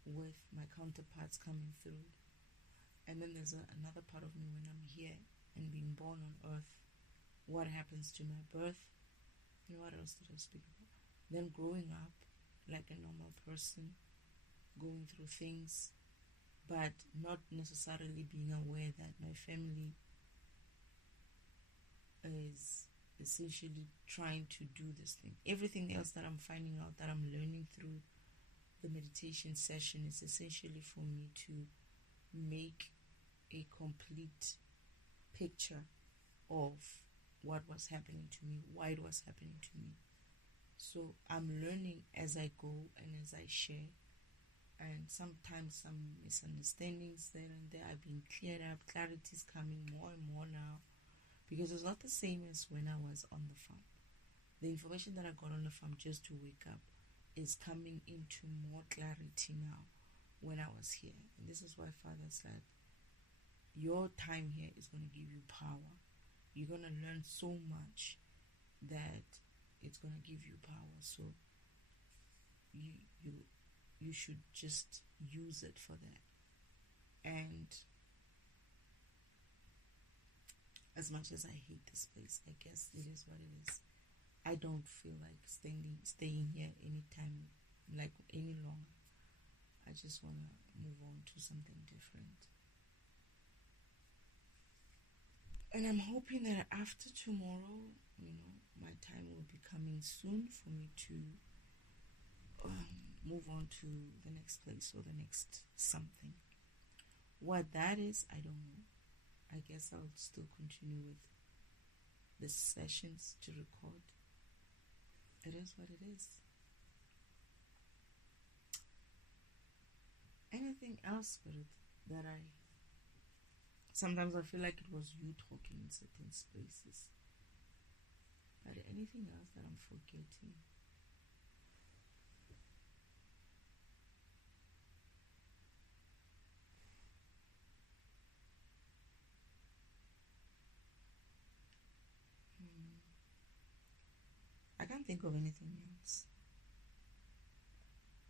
with my counterparts coming through. And then there's another part of me when I'm here and being born on Earth. What happens to my birth? And what else did I speak about? Then growing up like a normal person, going through things, but not necessarily being aware that my family is essentially trying to do this thing. Everything else that I'm finding out, that I'm learning through the meditation session, is essentially for me to make a complete picture of what was happening to me, why it was happening to me. So I'm learning as I go and as I share. And sometimes some misunderstandings there and there are being cleared up. Clarity is coming more and more now, because it's not the same as when I was on the farm. The information that I got on the farm just to wake up is coming into more clarity now when I was here. And this is why Father said, your time here is going to give you power. You're going to learn so much that it's going to give you power. So you should just use it for that. And as much as I hate this place, I guess it is what it is. I don't feel like staying here anytime, like any longer. I just want to move on to something different. And I'm hoping that after tomorrow, my time will be coming soon for me to move on to the next place or the next something. What that is, I don't know. I guess I'll still continue with the sessions to record. It is what it is. Anything else that sometimes I feel like it was you talking in certain spaces. But anything else that I'm forgetting? I can't think of anything else.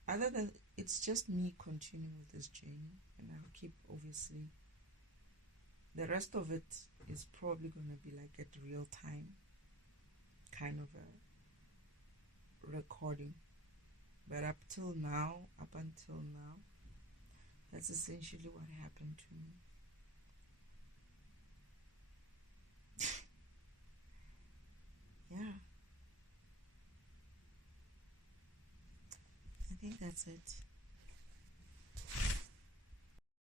Other than it's just me continuing with this journey, and I'll keep, obviously, the rest of it is probably going to be like at real time kind of a recording. But up until now, that's essentially what happened to me. Yeah. I think that's it.